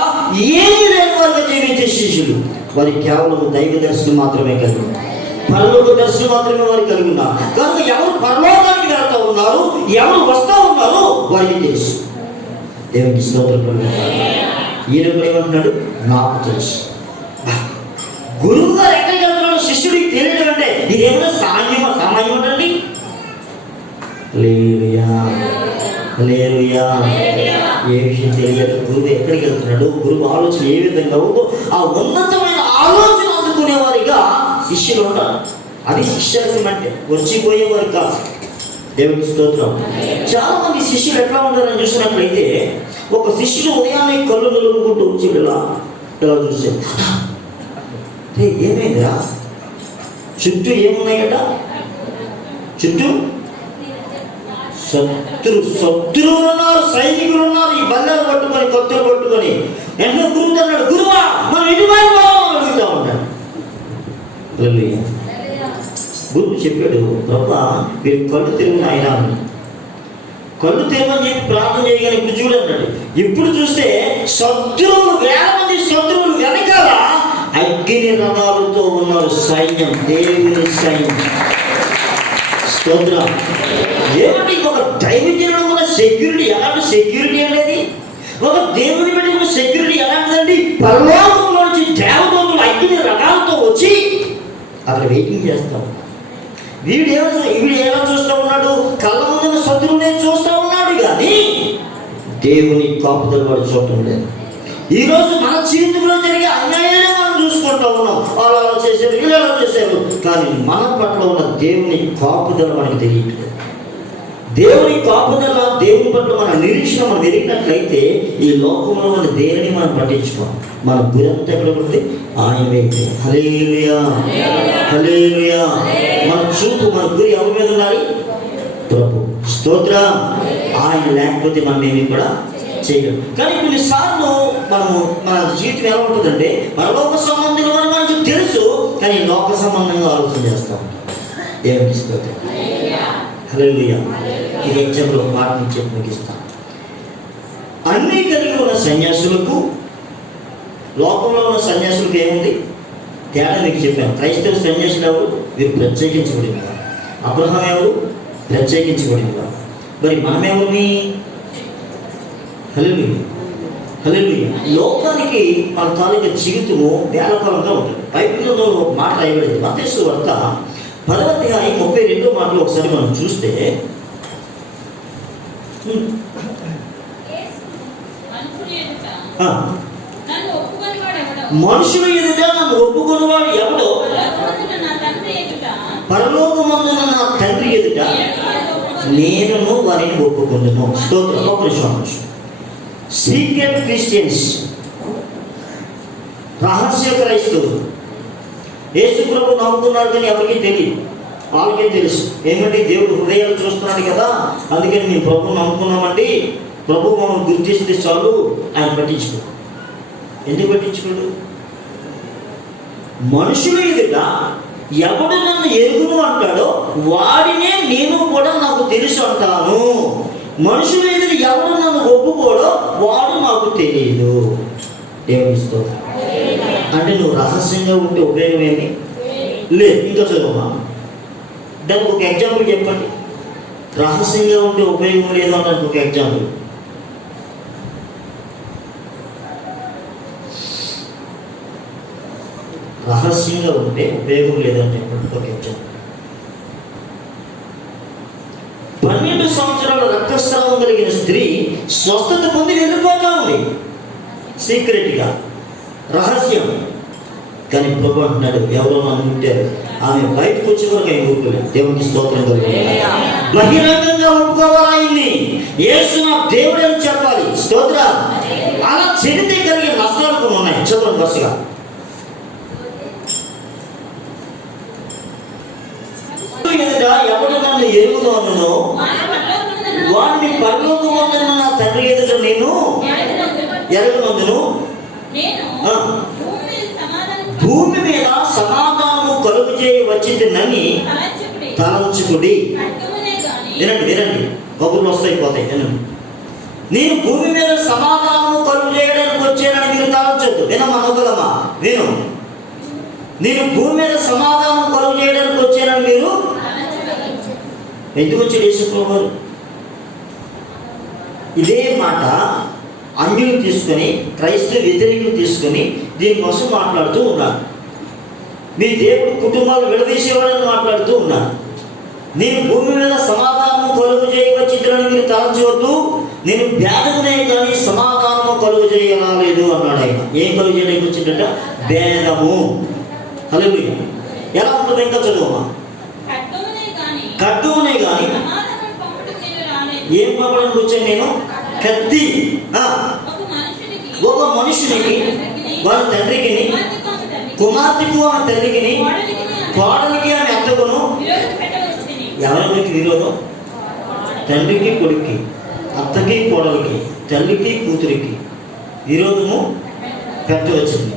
ఏమి లేని వారుగా జీవించే శిష్యులు. వారి కేవలం దైవ దర్శనం మాత్రమే కలిగి ఉన్నారు, పరలోక దర్శనం మాత్రమే వారు కలిగి ఉన్నారు. కనుక ఎవరు పరలోకానికి వెళ్తా ఉన్నారు, ఎవరు వస్తూ ఉన్నారో వారికి తెలుసు. దేవునికి స్తోత్రం. ఈయన కూడా ఏమంటున్నాడు? నాకు తెలుసు. గురువు గారు ఎక్కడికి వెళ్తున్నాడు శిష్యుడికి తెలియడం అంటే ఇదేమైనా సామాన్యం అండి? హల్లెలూయా. ఏ విషయం తెలియదు. గురువు ఎక్కడికి వెళ్తున్నాడు, గురువు ఆలోచన ఏ విధంగా ఉందో ఆ ఉన్నతమైన ఆలోచన అందుకునే వారిగా శిష్యులు ఉంటారు. అది శిష్యత్వం అంటే వచ్చిపోయేవారు కాదు. దేవునికి స్తోత్రం. చాలా మంది శిష్యులు ఎట్లా ఉంటారని చూసినట్లయితే, ఒక శిష్యుడు ఉదయాన్నే కళ్ళు నిలుపుకుంటూ వచ్చి ఇలా చూసాడు. ఏమైందిరా? చుట్టూ ఏమున్నాయట? చుట్టూ శత్రువులు ఉన్నారు, సైనికులు ఉన్నారు. ఈ బంధాలు పట్టుకొని, కత్తులు పట్టుకొని ఎన్నో గురువు అన్నాడు, గురువా మనం ఎటు అడుగుతా ఉంటాడు. గురువు చెప్పాడు, ప్రభా మీరు కళ్ళు తెరువు ఆయన, కళ్ళు తెరవని చెప్పి ప్రార్థన చేయగానే ఇప్పుడు చూడన్నాడు. ఇప్పుడు చూస్తే శత్రువులు, వేల మంది శత్రువులు వెనకాల అగ్ని రథాలతో ఉన్నారు. సైన్యం, దేవుని సైన్యం. స్తోత్రం. ఏమంటే ఒక దైవజనుడు ఉన్న సెక్యూరిటీ ఎలాంటి సెక్యూరిటీ అనేది? ఒక దేవుని పెట్టుకున్న సెక్యూరిటీ ఎలాంటిదండి? పరలోకంలో నుంచి దేవదూతలు అగ్ని రథాలతో వచ్చి అక్కడ వెయిటింగ్ చేస్తాం. వీడు ఎలా చూస్తూ ఉన్నాడు? కళ్ళ ముందున్న శత్రువునే చూస్తూ ఉన్నాడు, కానీ దేవుని కాపుదల వాడు చూడటం లేదు. ఈరోజు మన జీవితంలో జరిగే అన్యాయాన్ని మనం చూసుకుంటూ ఉన్నాం. వాళ్ళు అలా చేశారు, వీళ్ళు అలా చేశారు, కానీ మన పట్ల ఉన్న దేవుని కాపుదల మనకు తెలియట్లేదు. దేవుని కాపుదల, దేవుని పట్ల మన నిరీక్షణ మనం ఎరిగినట్లయితే ఈ లోకంలో ఉన్న దేనిని మనం పట్టించుకోం. మన గురంతా ఎక్కడ ఉంది? ఆయన వైపు. హల్లెలూయా, హల్లెలూయా. మన చూపు, మన గురి ఎవరి మీద ఉండాలి? ప్రభు. స్తోత్రం. ఆయన లేకపోతే మనం ఏమి కూడా చేయలేము. కానీ కొన్నిసార్లు మన జీవితం ఎలా ఉంటుందంటే, పరలోక సంబంధంగా మనకు తెలుసు, కానీ లోక సంబంధంగా ఆలోచన చేస్తాం. దేవుని స్తోత్రం. హల్లెలూయా. ఇది ఎగ్జాంపుల్ ఒక మాట నుంచి ముగిస్తాను. అన్నీ కలిగి ఉన్న సన్యాసులకు, లోకంలో ఉన్న సన్యాసులకు ఏముంది తేడా? మీకు చెప్పాను. క్రైస్తవ సన్యాసులు ఎవరు? వీరు ప్రత్యేకించబడిన వారు. అబ్రహాం ఎవరు? ప్రత్యేకించబడిన వారు. మరి మనమేమని? హల్లెలూయా, హల్లెలూయా. లోకానికి మన తాలూకా జీవితము వేలకాలంగా ఉంటుంది. బైబిల్లో ఒక మాట రాయబడింది. మత్తయి వార్త 10వ అధ్యాయం 32వ మాటలో ఒకసారి మనం చూస్తే, మనుషులు ఎదుట నన్ను ఒప్పుకొనివాడు ఎవడో పరలోకమందున నా తండ్రి ఎదుట నేను వారిని ఒప్పుకుంటున్నాను. స్తోత్రం. ఒక నిమిషం. సీక్రెట్ క్రిస్టియన్స్, రహస్య క్రైస్తవులు యేసు ప్రభు నమ్ముకున్నారు, కానీ ఎవరికీ తెలియదు. వాళ్ళకే తెలుసు. ఏమంటే దేవుడు హృదయాలు చూస్తున్నాడు కదా, అందుకని మేము ప్రభువు నమ్ముకున్నామండి, ప్రభు మమ్మల్ని గుర్తిస్తే చాలు, ఆయన పట్టించుకో. ఎందుకు పట్టించుకోడు? మనుషులు ఎదుట ఎవడు నన్ను ఎరుగును అంటాడో వాడినే నేను కూడా నాకు తెలుసు అంటాను. మనుషులు ఎదుట ఎవడు నన్ను ఒప్పుకోడో వాడు నాకు తెలియదు. దేవుని స్తోత్రం. అంటే నువ్వు రహస్యంగా ఉంటే ఉపయోగం ఏమి లేదు. ఇంకా చదువుమా, దానికి ఒక ఎగ్జాంపుల్ చెప్పండి. రహస్యంగా ఉంటే ఉపయోగం లేదు అన్నట్టు ఒక ఎగ్జాంపుల్. రహస్యంగా ఉంటే ఉపయోగం లేదని చెప్పండి ఒక ఎగ్జాంపుల్. 12 సంవత్సరాల రక్తస్రావం కలిగిన స్త్రీ స్వస్థత పొంది వెళ్ళిపోతా ఉంది, సీక్రెట్గా, రహస్యం. కానీ ప్రభు అంటున్నాడు, ఎవరో నన్ను ముట్టారు, ఆమె బయటకు వచ్చి కూడా ఆయన ఊరుకోలేదు. దేవునికి స్తోత్రం కలుగుతుంది. బహిరంగంగా ఒప్పుకోవాలి, ఆయన్ని యేసు నా దేవుడు అని చెప్పాలి. స్తోత్రం. అలా చెబితే కలిగే నష్టాలు కొన్ని ఉన్నాయి. చదవండి వరుసగా. ఎవడు నన్ను ఎరుగును అన్నో వాడిని పరలోకమందున నా తండ్రి ఎదుట నేను ఎరగనందును, భూమి మీద సమాధానము కలుగు చేయ వచ్చిందని తలంచుకుడి. వినండి వినండి, కబుర్లు వస్తాయి పోతాయి. వినండి. నేను భూమి మీద సమాధానము కలుగు చేయడానికి వచ్చానని మీరు తలంచొద్దు. వినమ్మా, నవ్వులమ్మా, విను. నేను భూమి మీద సమాధానం కలుగు చేయడానికి వచ్చానని మీరు ఎందుకు వచ్చి వేసుకోవాలి? ఇదే మాట అన్యులు తీసుకొని, క్రైస్తవ వ్యతిరేకులు తీసుకొని దీనికోసం మాట్లాడుతూ ఉన్నారు. మీ దేవుడు కుటుంబాలు విడదీసేవాడని మాట్లాడుతూ ఉన్నారు. నేను భూమి మీద సమాధానం కలుగు చేయవచ్చిందని మీరు తలంచవద్దు, నేను భేదమునే కానీ సమాధానము కలుగు చేయరాలేదు అన్నాడు ఆయన. ఏం కలుగు చేయడానికి వచ్చిందట? భేదము. హల్లెలూయా. ఎలా ఉంటుంది? ఇంకా చదువుమా. ఖడ్గమునే కానీ ఏం పంపడానికి వచ్చాను నేను? కత్తి. ఒక మనుషునికి, వాళ్ళ తండ్రికి, కుమార్తెకు ఆమె తల్లికి, కోడలికి ఆమె అత్తకును ఎవరికి విరోధం? తండ్రికి కొడుక్కి, అత్తకి కోడలికి, తల్లికి కూతురికి విరోధము పెట్టవచ్చింది.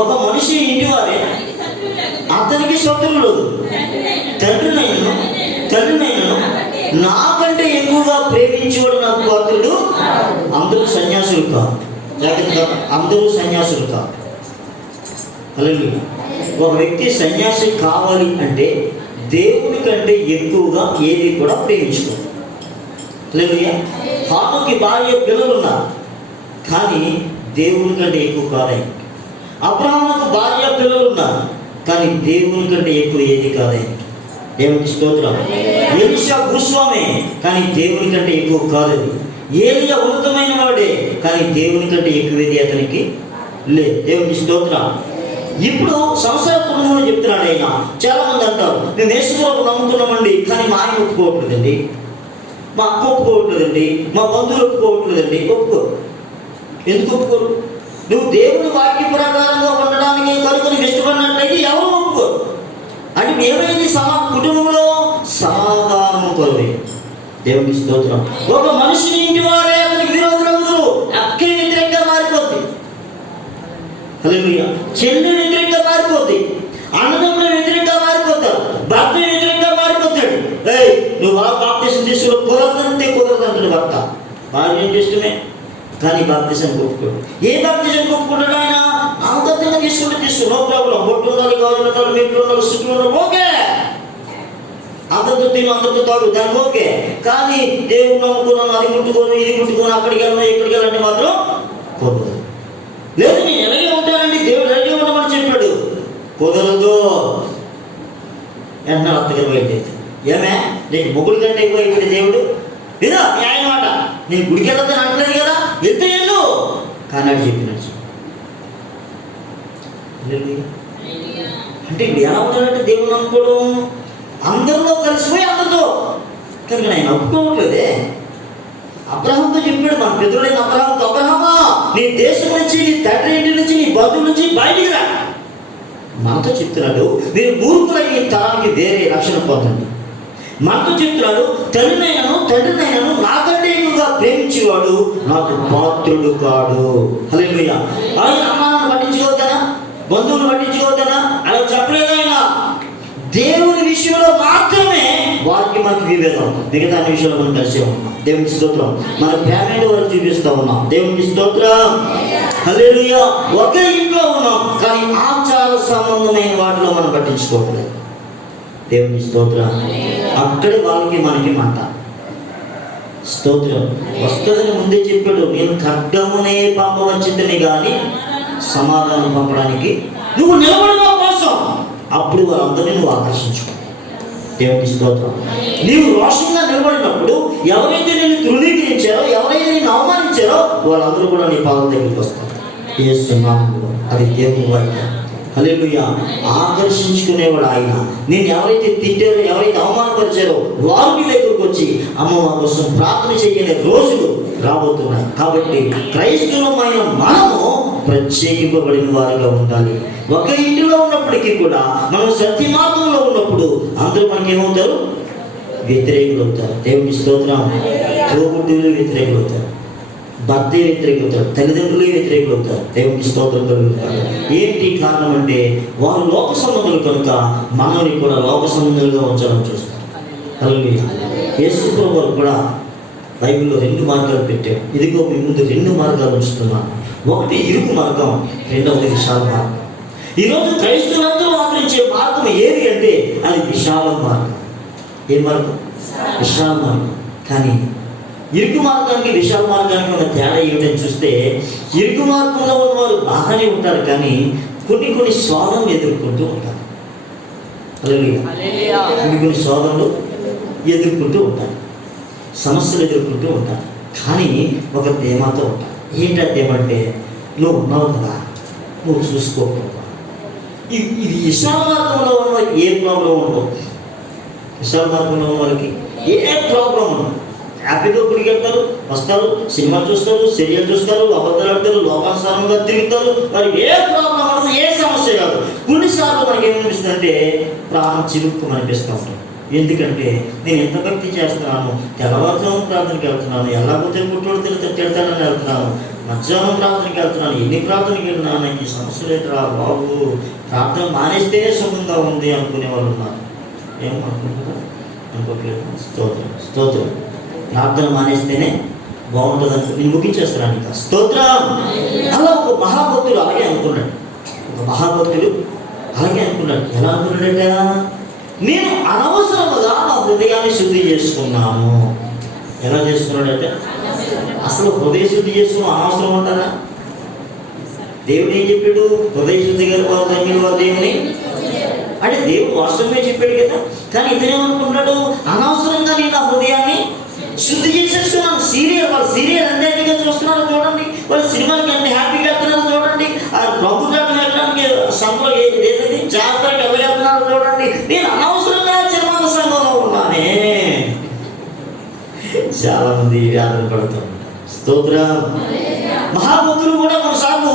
ఒక మనిషి ఇంటి వారే అతనికి శత్రువులు. తండ్రినైనను నాకంటే ఎక్కువగా ప్రేమించేవాడు నాకు పాత్రుడు. అందరూ సన్యాసులు కాదు, జాగ్రత్త, అందరూ సన్యాసులు కాదు. హల్లెలూయా. ఒక వ్యక్తి సన్యాసి కావాలి అంటే దేవుని కంటే ఎక్కువగా ఏది కూడా ప్రేమించుకోవాలి. హల్లెలూయా. హానుకి భార్య పిల్లలు ఉన్నారు, కానీ దేవుని కంటే ఎక్కువ కాదై. అబ్రహాముకు భార్య పిల్లలు ఉన్నారు, కానీ దేవుని కంటే ఎక్కువ ఏది కాదై. దేవునికి స్తోత్రం. ఎలీషా భూస్వామే, కానీ దేవుని కంటే ఎక్కువ కాదది. ఏలియా ఉన్నతమైన వాడే, కానీ దేవుని కంటే ఎక్కువేది అతనికి లేదు. దేవునికి స్తోత్రం. ఇప్పుడు సంసార కుటుంబంలో చెప్తున్నాడు ఆయన. చాలా మంది అంటారు, మేము యేసుప్రభువుని నమ్ముతున్నామండి, కానీ మా ఆయన ఒప్పుకోవట్లేదండి, మా అక్క ఒప్పుకోవట్లేదండి, మా బంధువులు ఒప్పుకోవట్లేదండి. ఒప్పుకోరు. ఎందుకు ఒప్పుకోరు? నువ్వు దేవుని వాక్య ప్రకారంగా ఉండడానికి కనుక నువ్వు ఇష్టపడినట్లయితే ఎవరు ఒప్పుకోరు. అంటే ఏమైంది? కుటుంబంలో సమాధానం కొరవే. దేవునికి స్తోత్రం. ఒక మనిషిని ఇంటి వారే అతనికి విరోధులు, అక్కే వ్యతిరేకంగా మారిపోద్ది. హల్లెలూయా. చెల్లి వ్యతిరేకంగా మారిపోద్ది, అన్నదమ్ముల వ్యతిరేకంగా మారిపోతారు, భర్త వ్యతిరేకంగా మారిపోతాడు. నువ్వు బాప్తిసం తీసుకుని కుదరదంటే కుదరదంటాడు భర్త. భార్య ఏంటి ఇష్టమే, కానీ బాప్తిసం ఒప్పుకోడు. ఏ బాప్తిసం ఒప్పుకుంటాడు ఆయన? అంతంగా తీసుకుంటే నో ప్రాబ్లం. బొట్టు ఉండాలి, గాజులు ఉండాలి, మెట్లు ఉండాలి, సుట్లు ఉండాలి, ఓకే. అంతతో తిను, అంతతో తాడు, దానికి ఓకే. కానీ దేవుడు నమ్ముకున్నాను, అది ముట్టుకోను, ఇది ముట్టుకోను, అక్కడికి వెళ్ళను, ఇక్కడికి వెళ్ళండి మాత్రం కుదరదు. లేదు, నేను ఎలాగే ఉంటానండి, దేవుడు ఎలాగే ఉండమని చెప్పాడు. కుదరదు. వెంటనే అత్తగారు బయట, ఏమే నీకు ముగ్గురు కంటే ఎక్కువ అయిపోయింది దేవుడు లేదా? ఆయన మాట నేను గుడికి వెళ్ళొద్దని అంటలేదు కదా, వెళ్తే వెళ్ళు, కానీ అది చెప్పినట్టు. అంటే ఎలా ఉంటాడంటే దేవుడు అనుకోవడం అందరిలో కలిసిపోయి అందరితో, కానీ ఆయన ఒప్పుకోవట్లేదే. అబ్రహాంతో చెప్పాడు, మన పితరుడైన అబ్రహాంతో, అబ్రహామా నీ దేశం నుంచి, నీ తండ్రి ఇంటి నుంచి, నీ బంధువుల నుంచి బయటికి రా. మనతో చెప్తున్నాడు, మీరు మూర్ఖులై ఈ తరానికి వేరే రక్షణ పొందండి. మనతో చెప్తున్నాడు, తండ్రినైనను నాకంటే ఎక్కువగా ప్రేమించేవాడు నాకు పాత్రుడు కాడు. హల్లెలూయా. ఆయన అమ్మానాన్ని పట్టించుకోవద్దనా, బంధువులు పట్టించుకోవద్దనా? అలా చెప్పలేదు ఆయన. దేవుని విషయంలో మాత్రమే వారికి మనకి విభేదం, మిగతా విషయంలో మనం కలిసే ఉన్నాం. దేవునికి స్తోత్రం. మన ఫ్యామిలీ వరకు చూపిస్తూ ఉన్నాం. దేవునికి స్తోత్రం. హల్లెలూయా. ఒకే ఇంట్లో ఉన్నాం, కానీ ఆచార సంబంధమైన వాటిలో మనం పట్టించుకోవట్లేదు. దేవునికి స్తోత్రం. అక్కడే వాళ్ళకి మనకి మాట. స్తోత్రం. వస్తుందని ముందే చెప్పాడు, నేను ఖడ్గమునే పంపవచ్చిందని కానీ సమాధానం పంపడానికి నువ్వు నిలబడడం కోసం. అప్పుడు వాళ్ళందరినీ నువ్వు ఆకర్షించుకో. దేవునికి స్తోత్రం. నీవు రోషంగా నిలబడినప్పుడు ఎవరైతే నేను తృణీకరించారో, ఎవరైతే నేను అవమానించారో వాళ్ళందరూ కూడా నీ పాదం దగ్గరికి వస్తారు. యేసునామములో. అది దేవుని వాక్యం. హల్లెలూయా. ఆకర్షించుకునేవాడు ఆయన. నేను ఎవరైతే తిట్టారో, ఎవరైతే అవమానపరిచారో వారు మీ దగ్గరకు వచ్చి అమ్మ మా కోసం ప్రార్థన చేయని రోజులు రాబోతున్నాయి. కాబట్టి క్రైస్తవులమైన మనము ప్రత్యేకింపబడిన వారిగా ఉండాలి. ఒక ఇంటిలో ఉన్నప్పటికీ కూడా మనం సత్యమార్గంలో ఉన్నప్పుడు అందరూ మనకి ఏమవుతారు? వ్యతిరేకులు అవుతారు. దేవుని స్తోత్రం. తోబుట్టువులు వ్యతిరేకులు అవుతారు, భర్త వ్యతిరేకులు అవుతారు, తల్లిదండ్రులే వ్యతిరేకులు అవుతారు. దేవుని స్తోత్రం కలుగుతారు. ఏంటి కారణం అంటే వారు లోక సంబంధులు కనుక మనల్ని కూడా లోక సంబంధులుగా ఉంచాలని చూస్తారు. హల్లెలూయా. యేసు ప్రభువు కూడా బైబిల్లో 2 మార్గాలు పెట్టాడు. ఇదిగో మీ ముందు 2 మార్గాలు ఉంచుతున్నాను. ఒకటి ఇరుకు మార్గం, రెండవది విశాల మార్గం. ఈరోజు క్రైస్తవులందరూ ఆచరించే మార్గం ఏది అంటే అది విశాల మార్గం. ఏ మార్గం? విశాల మార్గం. కానీ ఇరుకు మార్గానికి విశాల మార్గానికి ఉన్న తేడా ఏమిటని చూస్తే, ఇరుకు మార్గంలో ఉన్నవారు బాగానే ఉంటారు, కానీ కొన్ని శోధనలు ఎదుర్కొంటూ ఉంటారు. కొన్ని శోధనలు ఎదుర్కొంటూ ఉంటారు, సమస్యలు ఎదుర్కొంటూ ఉంటారు. కానీ ఒక ధీమాతో ఉంటారు. ఏంటంటే ఏమంటే, నువ్వు ఉన్నావు కదా, నువ్వు చూసుకోకూడదు. ఇది విశాల మార్గంలో ఉన్న వారికి ఏ ప్రాబ్లం ఉండవు. విశాల మార్గంలో ఉన్న వారికి ఏ ప్రాబ్లం ఉండదు. హ్యాపీగా గుడికి వెళ్తారు, వస్తారు, సినిమా చూస్తారు, సీరియల్ చూస్తారు, అబద్ధాలు ఆడతారు, లోకానుసారంగా తిరుగుతారు. మరి ఏ ప్రాబ్లం ఉండదు, ఏ సమస్య కాదు. కొన్నిసార్లు మనకి ఏమనిపిస్తుంది అంటే ప్రాణం చిరుక్కు అనిపిస్తూ ఉంటాం. ఎందుకంటే నేను ఎంత భక్తి చేస్తున్నాను, తెల్లవారుజాము ప్రార్థనకి వెళ్తున్నాను, ఎలాగోతే పుట్టోడు తిడతానని వెళ్తున్నాను, మధ్యాహ్నం ప్రార్థనకి వెళ్తున్నాను, ఎన్ని ప్రార్థనకి వెళ్ళినాను, ఈ సమస్యలు ఏంటరా బాబు, ప్రార్థన మానేస్తేనే సుఖంగా ఉంది అనుకునే వాళ్ళు ఉన్నారు. ఏమనుకుంటారా? అనుకోవట్లేదు. స్తోత్రం, స్తోత్రం. ప్రార్థన మానేస్తేనే బాగుంటుంది అనుకో. నేను ముగించేస్తాను ఇంకా. స్తోత్రం. అలా ఒక మహాభక్తుడు అలాగే అనుకున్నాడు. ఒక మహాభక్తుడు అలాగే అనుకున్నాడు. ఎలా అనుకున్నాడట? నేను అనవసరముగా నా హృదయాన్ని శుద్ధి చేసుకున్నాను. ఎలా చేసుకున్నాడంటే, అసలు హృదయ శుద్ధి చేసుకున్నాం అనవసరం అంటారా? దేవుడు ఏం చెప్పాడు? హృదయ శుద్ధి గారు వారు దేవుని అంటే దేవుడు వాస్తవమే చెప్పాడు కదా. కానీ ఇతనేమనుకుంటున్నాడు? అనవసరంగా నేను నా హృదయాన్ని శుద్ధి చేసేస్తున్నాను. వాళ్ళు సీరియల్ ఎంత హ్యాపీగా చూస్తున్నారో చూడండి, వాళ్ళు సినిమాకి ఎంత హ్యాపీగా వెళ్తున్నారో చూడండి, ఆ ప్రభుత్వం వెళ్ళడానికి సంఘంలో ఏదైతే జాతరకి వెళ్ళగలుగుతున్నారో చూడండి. నేను అనవసరంగా సినిమాల సంఘంలో ఉన్నానే. చాలా మంది వ్యాధులు పడుతూ ఉంటారు. స్తోత్రం. మహాభక్తులు కూడా కొన్నిసార్లు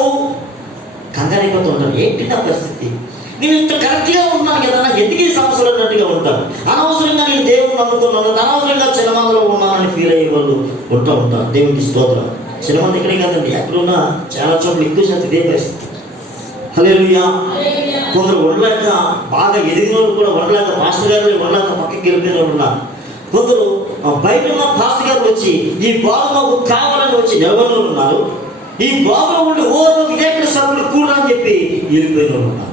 కంగారైపోతూ ఉంటారు. ఏంటి నా పరిస్థితి, నేను ఇంత కరెక్ట్గా ఉన్నాను కదా, నాకు ఎందుకు ఈ సమస్యలు అన్నట్టుగా ఉంటాను, అనవసరంగా నేను దేవుని నమ్ముకున్నాను, అనవసరంగా సినిమాలో ఉన్నానని ఫీల్ అయ్యే వాళ్ళు ఉంటూ ఉంటారు. దేవునికి స్తోత్రం. సినిమాలు ఇక్కడే కాదండి, ఎక్కడున్నా చాలా చోట్ల ఎక్కువ శాతం ఇదే పరిస్థితి. హల్లెలూయా. కొందరు ఉండలేక, బాగా ఎదిగిన వాళ్ళు కూడా ఉండలేక, మాస్టర్ గారు ఉండలేక పక్కకి వెళ్ళిపోయిన వాళ్ళు ఉన్నారు. కొందరు బయట ఉన్న పాస్టర్ గారు వచ్చి ఈ బాబు మాకు కావాలని వచ్చి నిలబడిన ఉన్నారు. ఈ బాబులో ఉండి విదేశీ సభ్యులు కూడా అని చెప్పి వెళ్ళిపోయిన వాళ్ళు ఉన్నారు.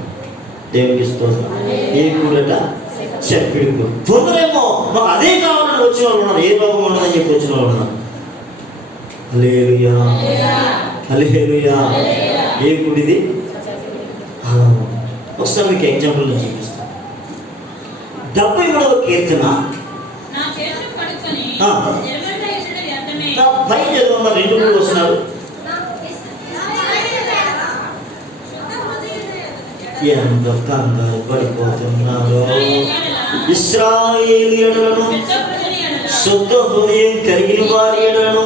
దేవునికి స్తోత్రం. ఏ కూడట? చెప్పిడి కూడ. కొందరేమో మాకు అదే కావాలని వచ్చిన వాళ్ళు ఉన్నారు. ఏ రోగం ఉండదని చెప్పి వచ్చిన వాళ్ళు ఉన్నారు. హల్లెలూయా, హల్లెలూయా. ఏ కూడిది? ఒకసారి మీకు ఎగ్జాంపుల్ నేను చూపిస్తాను. 73వ కీర్తన పైన చదువు. 2 వస్తున్నారు. ఎంత కంగారు పడిపోతున్నారు. ఇశ్రాయేలీయులను, శుద్ధ హృదయం కలిగిన వారి ఎడలను.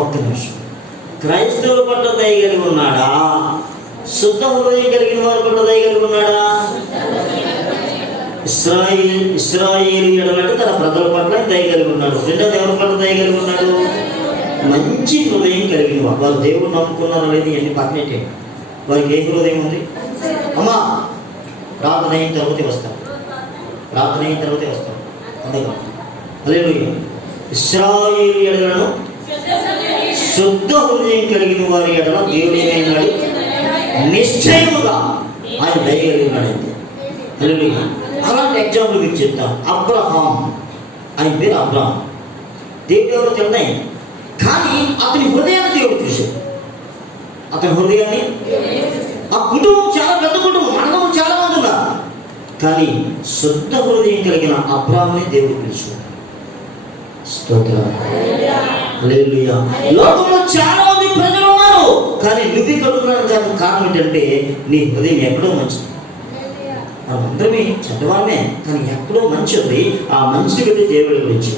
ఒక్క నిమిషం. క్రైస్తవుల పట్ల దయ కలిగి ఉన్నాడా? శుద్ధ హృదయం కలిగిన వారి పట్ల దయ కలిగి ఉన్నాడా? ఇశ్రాయేలీయులంటే తన ప్రజల పట్ల దయ కలిగి ఉన్నాడు. రెండోది ఎవరి పట్ల దయ కలిగి ఉన్నాడు? మంచి హృదయం కలిగిన వారు. వారు దేవుడు నమ్ముకున్నారు అనేది ఎన్ని పక్కనట్టే. వారికి ఏ హృదయం ఉంది? అమ్మా ప్రార్థన అయిన తర్వాతే వస్తాం, ప్రార్థన అయిన తర్వాతే వస్తాం. అందుకే హల్లెలూయా. ఇశ్రాయేలీయులను, శుద్ధ హృదయం కలిగిన వారి ఎడల దేవుడు ఏమైనాడు? నిశ్చయముగా ఆయన దయ కలిగి ఉన్నాడంతే. హల్లెలూయా. అలాంటి ఎగ్జాంపుల్ మీకు చెప్తాను. అబ్రహాం, ఆయన పేరు అబ్రహాం. దేవుడు ఎవరో తెలియదు, కానీ అతని హృదయాన్ని దేవుడు చూశాడు. అతని హృదయాన్ని, ఆ కుటుంబం చాలా పెద్ద కుటుంబం, మనకు చాలా మంది ఉన్నారు, కానీ శుద్ధ హృదయం కలిగిన అబ్రహాంని దేవుడు పిలుచుకున్నాడు. స్తోత్రం. హల్లెలూయా. లోకంలో చాలా మంది ప్రజలు ఉన్నారు, కానీ నువ్వు కలుగుతున్నాను కారణం ఏంటంటే నీ హృదయం ఎక్కడో మంచిది. మనమందరమే చెడ్డవాళ్ళమే, కానీ ఎక్కడో మంచి ఉంది. ఆ మంచి పెట్టి దేవుడి గురించి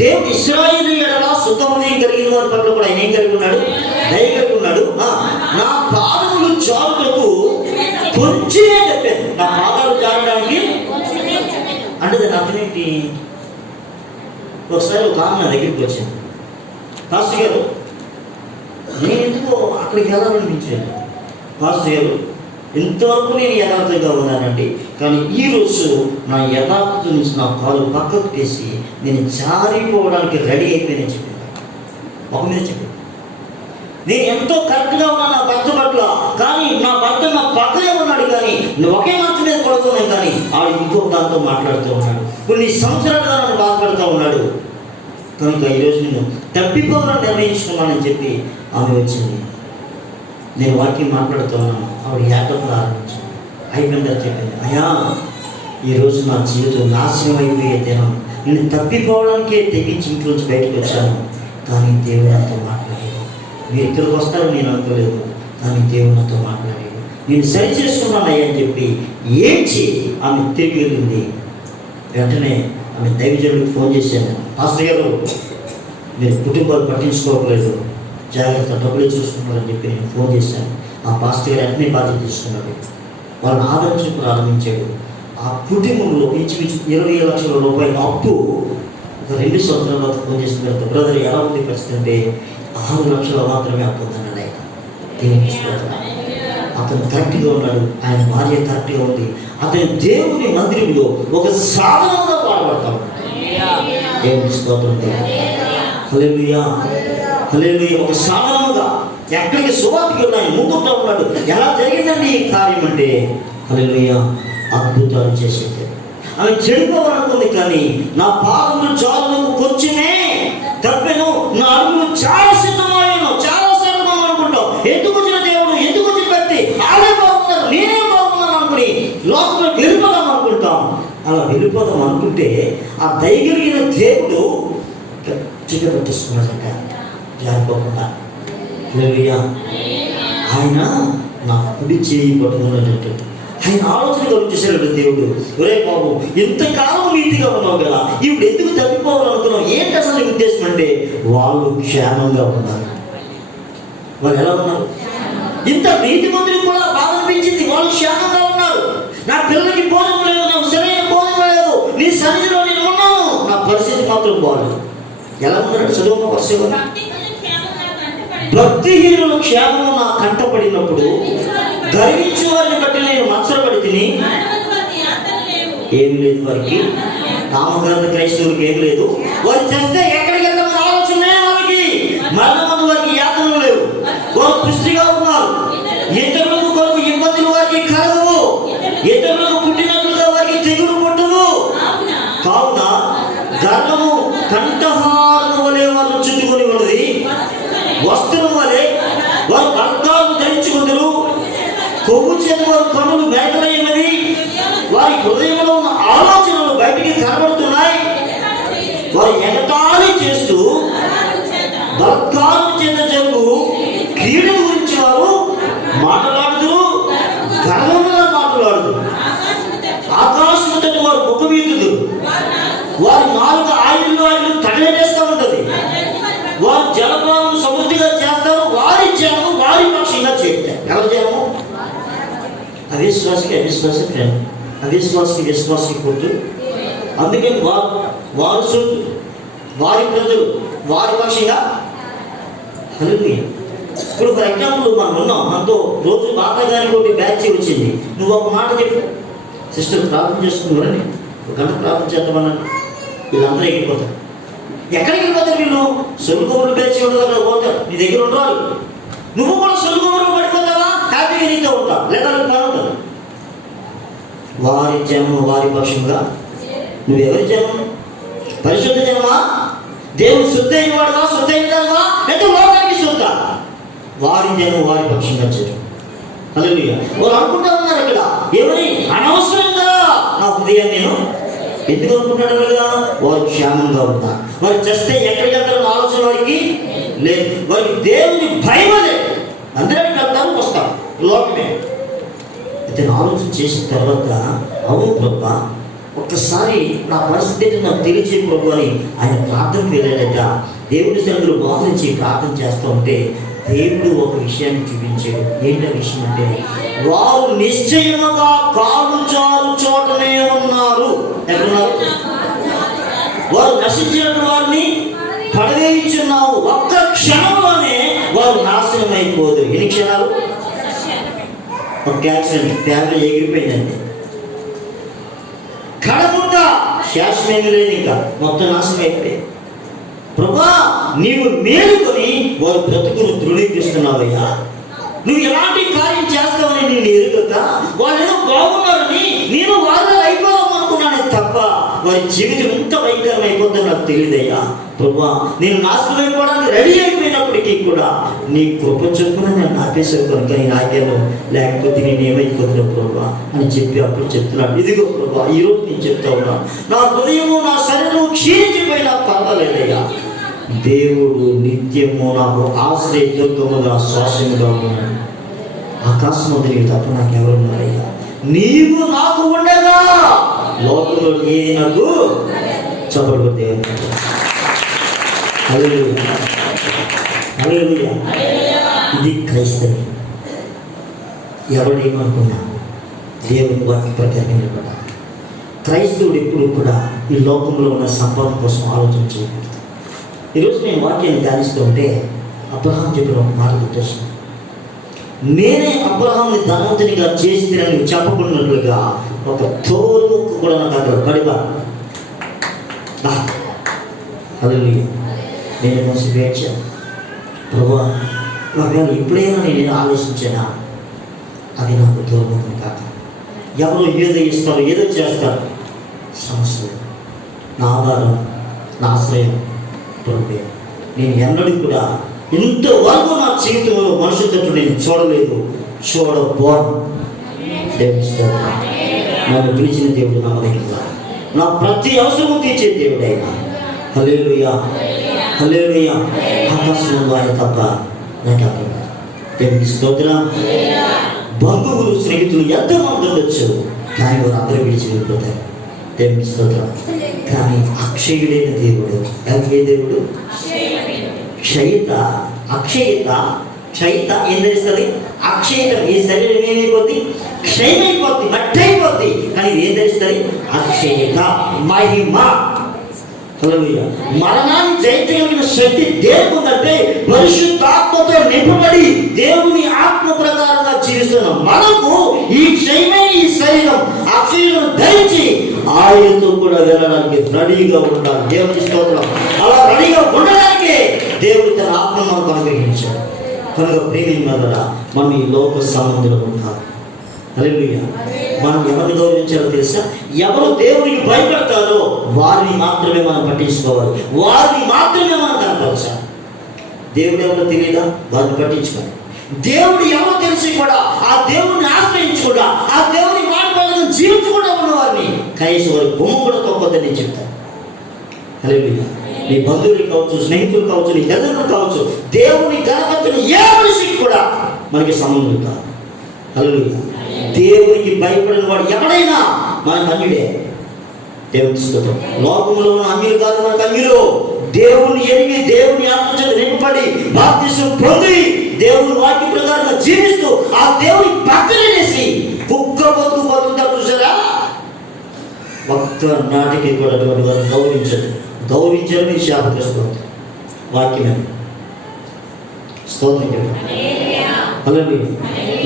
దేవుడు ఇశ్రాయేలీయుల శుద్ధ హృదయం కలిగిన వారి పట్ల కూడా ఆయన ఏం కలిగి ఉన్నాడు? దయ కలిగి ఉన్నాడు. నా పాదములు జారుటకు కొంచెమే చెప్పాను. నా పాదాలు జారడానికి అంటే దాని అర్థం ఏంటి? ఒకసారి ఒక ఆమె నా దగ్గరికి వచ్చింది. పాస్టర్ గారు, నేను ఎందుకో అక్కడికి వెళ్ళాలనిపించలేదు. పాస్టర్ గారు, ఇంతవరకు నేను యథార్థంగా ఉన్నానండి, కానీ ఈరోజు నా యథార్థ నుంచి నా కాలు పక్కకు తీసి నేను జారిపోవడానికి రెడీ అయిపోయినని చెప్పింది. ఒక మీద చెప్పింది, నేను ఎంతో కరెక్ట్గా ఉన్నాను నా భర్త పట్ల, కానీ నా భర్త నా పక్కనే ఉన్నాడు, కానీ నువ్వు ఒకే మంచు మీద పడుతున్నాను, కానీ ఆడు ఇంకొక దాంతో మాట్లాడుతూ ఉన్నాడు, కొన్ని సంవత్సరాలుగా నన్ను బాధపడుతూ ఉన్నాడు, కనుక ఈరోజు నేను తప్పిపోవాలని నిర్ణయించుకున్నానని చెప్పి ఆమె వచ్చింది. నేను వాక్యం మాట్లాడుతూ ఉన్నాను. ఆవిడ ఏటం ప్రారంభించింది. అయిపోయిందని చెప్పింది, అయ్యా ఈరోజు నా జీవితం నాశనం అయిపోయే దినం, నేను తప్పిపోవడానికే తెగించి ఇంట్లోంచి బయటకు వచ్చాను, కానీ దేవుడు నాతో మాట్లాడేది. మీరు ఇక్కడికి వస్తారని నేను అనుకోలేదు, కానీ దేవుడు నాతో మాట్లాడేది. నేను సరి చేసుకున్నాను అయ్యా అని చెప్పి ఏడ్చి ఆమె తిరిగి వెళ్ళింది. వెంటనే ఆమె దైవజనుడికి ఫోన్ చేశాను, పాస్టర్ గారు మీరు కుటుంబాలు పట్టించుకోవట్లేదు, జాగ్రత్త డబ్బులు చూసుకుంటారని చెప్పి నేను ఫోన్ చేశాను. ఆ పాస్టర్ గారు అన్నీ బాధ్యత తీసుకున్నాడు, వాళ్ళని ఆదరించడం ప్రారంభించాడు. ఆ కుటుంబంలో ఇంచుమించు 20 లక్షల రూపాయల అప్పు ఒక 2 సంవత్సరాల ఫోన్ చేసిన తర్వాత, బ్రదర్ ఎలా ఉంది పరిస్థితి అంటే 6 లక్షలు మాత్రమే అప్పు ఉందన్నాడు ఆయన. దీనికి అతను కరెక్ట్గా ఉన్నాడు, ఆయన భార్య కరెక్ట్గా ఉంది. అతను దేవుని మందిరంలో ఒక సాధనంగా వాడబడతా ఉన్నాడు. దేవుని స్తోత్రం. హల్లెలూయా, హల్లెలూయా. ఒక సాధనముగా ఎక్కడికి సువార్తకి ఉన్నాయి ముందుంటా ఉన్నాడు. ఎలా జరిగిందండి ఈ కార్యం అంటే, హల్లెలూయా, అద్భుతాలు చేసేది. ఆమె చెడిపోవాలనుకుంది, కానీ నా పాదములు జారులకు కొంచెమే తప్పెను, నా అడుగులు చాలా సిద్ధమయ్యాను. చాలా సరళం అనుకుంటాం, ఎందుకు వచ్చిన దేవుడు, ఎందుకు వచ్చిన వ్యక్తి, ఆడే బాగున్నారు, నేనే బాగున్నాను అనుకుని లోపల వెళ్ళిపోదాం అనుకుంటాం. అలా వెళ్ళిపోదాం అనుకుంటే ఆ దయగలిగిన దేవుడు గట్టిగా పట్టిస్తున్నాడట, జారిపోకుండా. హల్లెలూయా. ఆయన నా కుడి చేయి పట్టుకున్నట్టు ఆయన ఆలోచన కలుగుచేశాడు దేవుడు. ఒరే బాబు, ఇంతకాలం నీతిగా ఉన్నావు కదా, ఇప్పుడు ఎందుకు తప్పిపోవాలనుకున్నావు? ఏంటి అసలు ఉద్దేశం అంటే, వాళ్ళు క్షేమంగా ఉన్నారు. వాళ్ళు ఎలా ఉన్నారు? ఇంత నీతి మంత్రులు కూడా బాధ అనిపించింది, వాళ్ళు క్షేమంగా ఉన్నారు. నా పిల్లలకి భోజనం లేదు, నాకు సరైన భోజనం లేదు, నీ సన్నిధిలో నేను ఉన్నాను, నా పరిస్థితి మాత్రం బాగలేదు. ఎలా ఉన్నాడు? చదువు పరిస్థితి. భక్తిహీనుల క్షేమం నా కంటపడినప్పుడు గర్వించు వారిని బట్టి నేను మత్సరపడి తిని. ఏం లేదు వారికి, నామగ్రంథ క్రైస్తవులకి ఏం లేదు. వారు చేస్తే ఎక్కడికి వెళ్తామని ఆలోచన వారికి, మరణమందు వారికి యాతనలు లేవు, వారు పుష్టిగా ఉన్నారు. ఇతరులకు కొరకు ఇబ్బందులు వారికి కలగవు, ఇతరులకు పుట్టినట్లుగా వారికి తెగులు పుట్టదు. కావున గర్వము కంఠహారము వలె వారు చుట్టుకొని ఉన్నది, వస్త్రం వలె వారు అర్థాలు ధరించుకుందరు. కొవ్వు చేత వారు కన్నులు మేకలైనవి, వారి హృదయంలో ఉన్న ఆలోచనలు బయటికి కనబడుతున్నాయి. వారు ఎగతాళి చేస్తూ బలత్కారం చేత జరుగు కీడు గురించి వారు మాట్లాడుతూ, గర్వంగా మాట్లాడుతూ, ఆకాశము తట్టు వారు ముఖమీదుదు. వారి నాలుగు ఆయుళ్ళు తగలేస్తూ ఉంటుంది. వారు జలపాలను సమృద్ధిగా చేస్తారు, వారి జనము వారి పక్షంగా చేస్తారు. ఎవరి జనము? అవిశ్వాసికి అవిశ్వాసి ప్రేమ, అవిశ్వాసికి విశ్వాసికి కొట్టు. అందుకని వారు సొత్తు, వారి ప్రజలు వారి పక్షంగా. హల్లెలూయా. ఇప్పుడు ఫర్ ఎగ్జాంపుల్ మనం ఉన్నాం, మనతో రోజు బాగా కొట్టి బ్యాచ్ వచ్చింది. నువ్వు ఒక మాట చెప్పు, సిస్టర్ ప్రార్థన చేసుకున్నారని, ఒక గంట ప్రార్థన చేద్దామన్నాను, వీళ్ళందరూ ఎగిరిపోతారు. ఎక్కడికి వెళ్ళిపోతారు వీళ్ళు? సొలుగోబులు బ్యాచ్ ఉండదు, అక్కడ పోతారు. నీ దగ్గర ఉండరాలు, నువ్వు కూడా సొలుగోబులు పడిపోతావా? హ్యాపీగా నీతో ఉంటావు, లేదా పని ఉంటుంది. వారి జన్మ వారి పక్షంగా. నువ్వెవరి జన్మ? పరిశుద్ధ జన్మ? దేవుడు శుద్ధ అయిన వాడుగా, శుద్ధ అయిన దానివా, లేదా లోకానికి శుద్ధ? వారి జన్మ వారి పక్షంగా చేయడం. హల్లెలూయా. వారు అనుకుంటా ఉన్నారు ఇక్కడ, ఎవరి అనవసరంగా నా హృదయాన్ని నేను ఎందుకు అనుకుంటాడు కదా, వారు క్షేమంగా ఉన్నారు. వారు చేస్తే ఎక్కడికి వెళ్తారన్న ఆలోచన వారికి లేదు. వారికి దేవుని భయం లేదు. అందరికీ వెళ్తారు, వస్తారు, లోకమే. అయితే ఆలోచన చేసిన తర్వాత, అవును ప్రభా, ఒక్కసారి నా పరిస్థితి నాకు తెలియజే ప్రభు అని ఆయన ప్రార్థనకు వెళ్ళాడట. దేవుడి సన్నిధిలో మోహరించి ప్రార్థన చేస్తూ ఉంటే దేవుడు ఒక విషయాన్ని చూపించాడు. ఏంటో విషయం అంటే, వారు నిశ్చయముగా కాలు జారు చోటనే ఉన్నారు. ఎక్కడున్నారు? వారు నశించిన వారిని పడవేయించున్నావు. ఒక్క క్షణంలోనే వారు నాశనం అయిపోదు. ఎన్ని క్షణాలు? ఒక యాక్సిడెంట్, ఫ్యామిలీ ఎగిరిపోయిందండి. కడముంట శాశ్వతమేమీ లేదు, ఇంకా మొత్తం నాశనం అయిపోయి. ప్రభా, నీవు మేలుకొని వారు బ్రతుకును ధృవీకరిస్తున్నావయ్యా. నువ్వు ఎలాంటి కార్యం చేస్తావని నేను ఎరుగక, వాళ్ళు ఏదో బాగున్నారని నేను వాళ్ళలో అయిపోదాం అనుకున్నాను తప్ప వారి జీవితం ఎంత భయంకరం అయిపోతుందో నాకు తెలియదయ్యా. ప్రభా, నేను నాశనం అయిపోవడానికి రెడీ అయిపోయినప్పటికీ కూడా నీ కృప చొప్పున నేను ఆపేసాను కనుక నేను ఆజ్ఞను, లేకపోతే నేను ఏమైపోతున్నావు ప్రభా అని చెప్పి అప్పుడు చెప్తున్నాను. ఇదిగో ప్రభా, ఈరోజు నేను చెప్తా ఉన్నా, నా హృదయము నా శరీరము క్షీణించిపోయినా పర్వాలేదయ్యా. దేవుడు నిత్యము నాకు ఆశ్రయ దుర్గముగా శ్వాసముగా ఉన్నాడు. ఆకాశం వదిలి తప్ప నాకు ఎవరు ఉన్నారయ్యా? నీవు నాకు ఉండగా లోకంలో ఏది నాకు చప్పట్లు కొట్టి దేవుని హల్లెలూయా, హల్లెలూయా. ఇది క్రైస్తవం. ఎవడేమనుకున్నా దేవుని వాక్య ప్రకారం నిలబడాలి. క్రైస్తవుడు ఎప్పుడు కూడా ఈ లోకంలో ఉన్న సంపద కోసం ఆలోచన చేయకూడదు. ఈరోజు నేను వాక్యాన్ని ధ్యానిస్తూ ఉంటే అబ్రహాం చెప్పిన ఒక మాట గుర్తొస్తుంది. నేనే అబ్రహాంని ధనవంతునిగా చేసినని చెప్పకున్నట్లుగా ఒక తోలు కూడా నాకు అక్కడ పడిపా. హల్లెలూయా. నేను మనసు వేచాను, ప్రభువా ఒకవేళ ఎప్పుడైనా నేను ఆలోచించానా అది నాకు దూరం కాక. ఎవరో ఏదో ఇస్తారు, ఏదో చేస్తారు, సమస్య నా ఆధారం, నా ఆశ్రయం ప్రభువే. నేను ఎన్నడూ కూడా ఇంతవరకు నా జీవితంలో మనుషులతో నేను చూడలేదు, చూడబోను. దేవుడు నన్ను పిలిచిన దేవుడు నమ్మదగిన, నా ప్రతి అవసరము తీర్చే దేవుడు అయినా. హల్లెలూయా, హల్లెలూయా. ఆకాశంలో ఆయన తప్ప నాకు అర్థం కాదు. దేవునికి స్తోత్రం. బంధువులు స్నేహితులు ఎంతమంది ఉండొచ్చు, కానీ వారు అందరూ విడిచి వెళ్ళిపోతారు. దేవునికి స్తోత్రం. కానీ అక్షయుడైన దేవుడు, ఏ దేవుడు? క్షయిత, అక్షయిత. క్షయిత ఏం తెలుస్తుంది? అక్షయితం. ఈ శరీరం ఏమైపోద్ది? క్షయమైపోద్ది, మట్టి అయిపోద్ది. కానీ ఏం తెలుస్తుంది? అక్షయిత, మహిమ. మరణాన్ని జయించగలిగిన శక్తి దేవునికి ఉందంటే పరిశుద్ధాత్మతో నింపబడి దేవుని ఆత్మ ప్రకారంగా జీవిస్తున్న మనకు ఈ క్షయమైన ఈ శరీరం అక్షయులను ధరించి ఆయనతో కూడా వెళ్ళడానికి రెడీగా ఉండాలి. దేవుని స్తోత్రం. అలా రెడీగా ఉండడానికే దేవుడు తన ఆత్మను మనకు అనుగ్రహించాడు. కనుక ప్రేమించగలరా మనం ఈ లోక సంబంధులు ఉంటారు. హల్లెలూయా. మనం ఎవరిని గౌరవించాలో తెలుసా? ఎవరు దేవునికి భయపడతారో వారిని మాత్రమే మనం పట్టించుకోవాలి, వారిని మాత్రమే మనం కనపరచాలి. దేవుడు ఎవరో తెలియదా? వారిని పట్టించుకోవాలి. దేవుడు ఎవరో తెలిసి కూడా ఆ దేవుడిని ఆశ్రయించకుండా, ఆ దేవుని మాట ప్రకారం జీవించకుండా ఉన్న వారిని కనీసం వారి బొమ్మ కూడా తొక్కొద్దని నేను చెప్తాను. హల్లెలూయా. నీ బంధువులు కావచ్చు, స్నేహితులు కావచ్చు, నీ తల్లిదండ్రులు కావచ్చు, దేవుని కనపరచిన ఏ మనిషికి కూడా మనకి సంబంధం కాదు. హల్లెలూయా. దేవునికి భయపడిన వాడు ఎవడైనా మనకు అన్యుడే. దేవుని స్తోత్రం. లోకంలో ఉన్న అన్యులు కాదు మనకు అన్యులు. దేవుని ఎరిగి, దేవుని ఆత్మచేత నింపబడి, బాప్తిసం పొంది, దేవుని వాక్య ప్రకారంగా జీవిస్తూ ఆ దేవుని పక్కనేసి కుక్క బతుకుతారు చూసారా? ఒక్క నాటికి కూడా అటువంటి వారిని గౌరవించడం శాపగ్రస్తం. వాక్యమే స్తోత్రం చెప్పండి. హల్లెలూయా.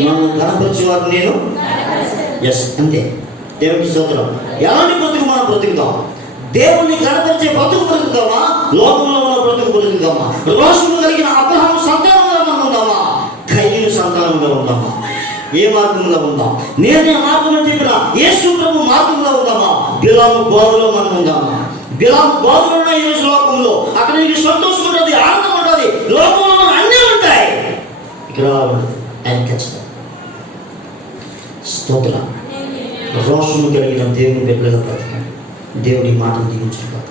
మనం కనపరిచేవారు నేను ఎస్ అంతే. దేవునికి స్తోత్రం. ఎలాంటి బ్రతుకు మనం బ్రతుకుతాం? దేవుణ్ణి కనపరిచే బ్రతుకు బ్రతుకుతామా? లోకంలో ఉన్న బ్రతుకు బ్రతుకుతామా? రోషము కలిగిన అబ్రహాము సంతానంగా మనం ఉందామా? కయీను సంతానంగా ఉందామా? ఏ మార్గంలో ఉందాం? నేనే మార్గం అని చెప్పిన యేసు ప్రభు మార్గంలో ఉందామా? బిలాము బోధలో మనం ఉందామా? బిలాము బోధలు ఉన్నాయి ఈరోజు లోకంలో. అక్కడ నీకు సంతోషం ఉంటుంది, ఆనందం ఉంటుంది, లోకంలో అన్నీ ఉంటాయి. ఇక్కడ ఆయన ఖచ్చితంగా స్తోత్రం. రోషము కలిగిన దేవుని బిడ్డలుగా బ్రతకండి. దేవుడి మాటను దీవించుగాక.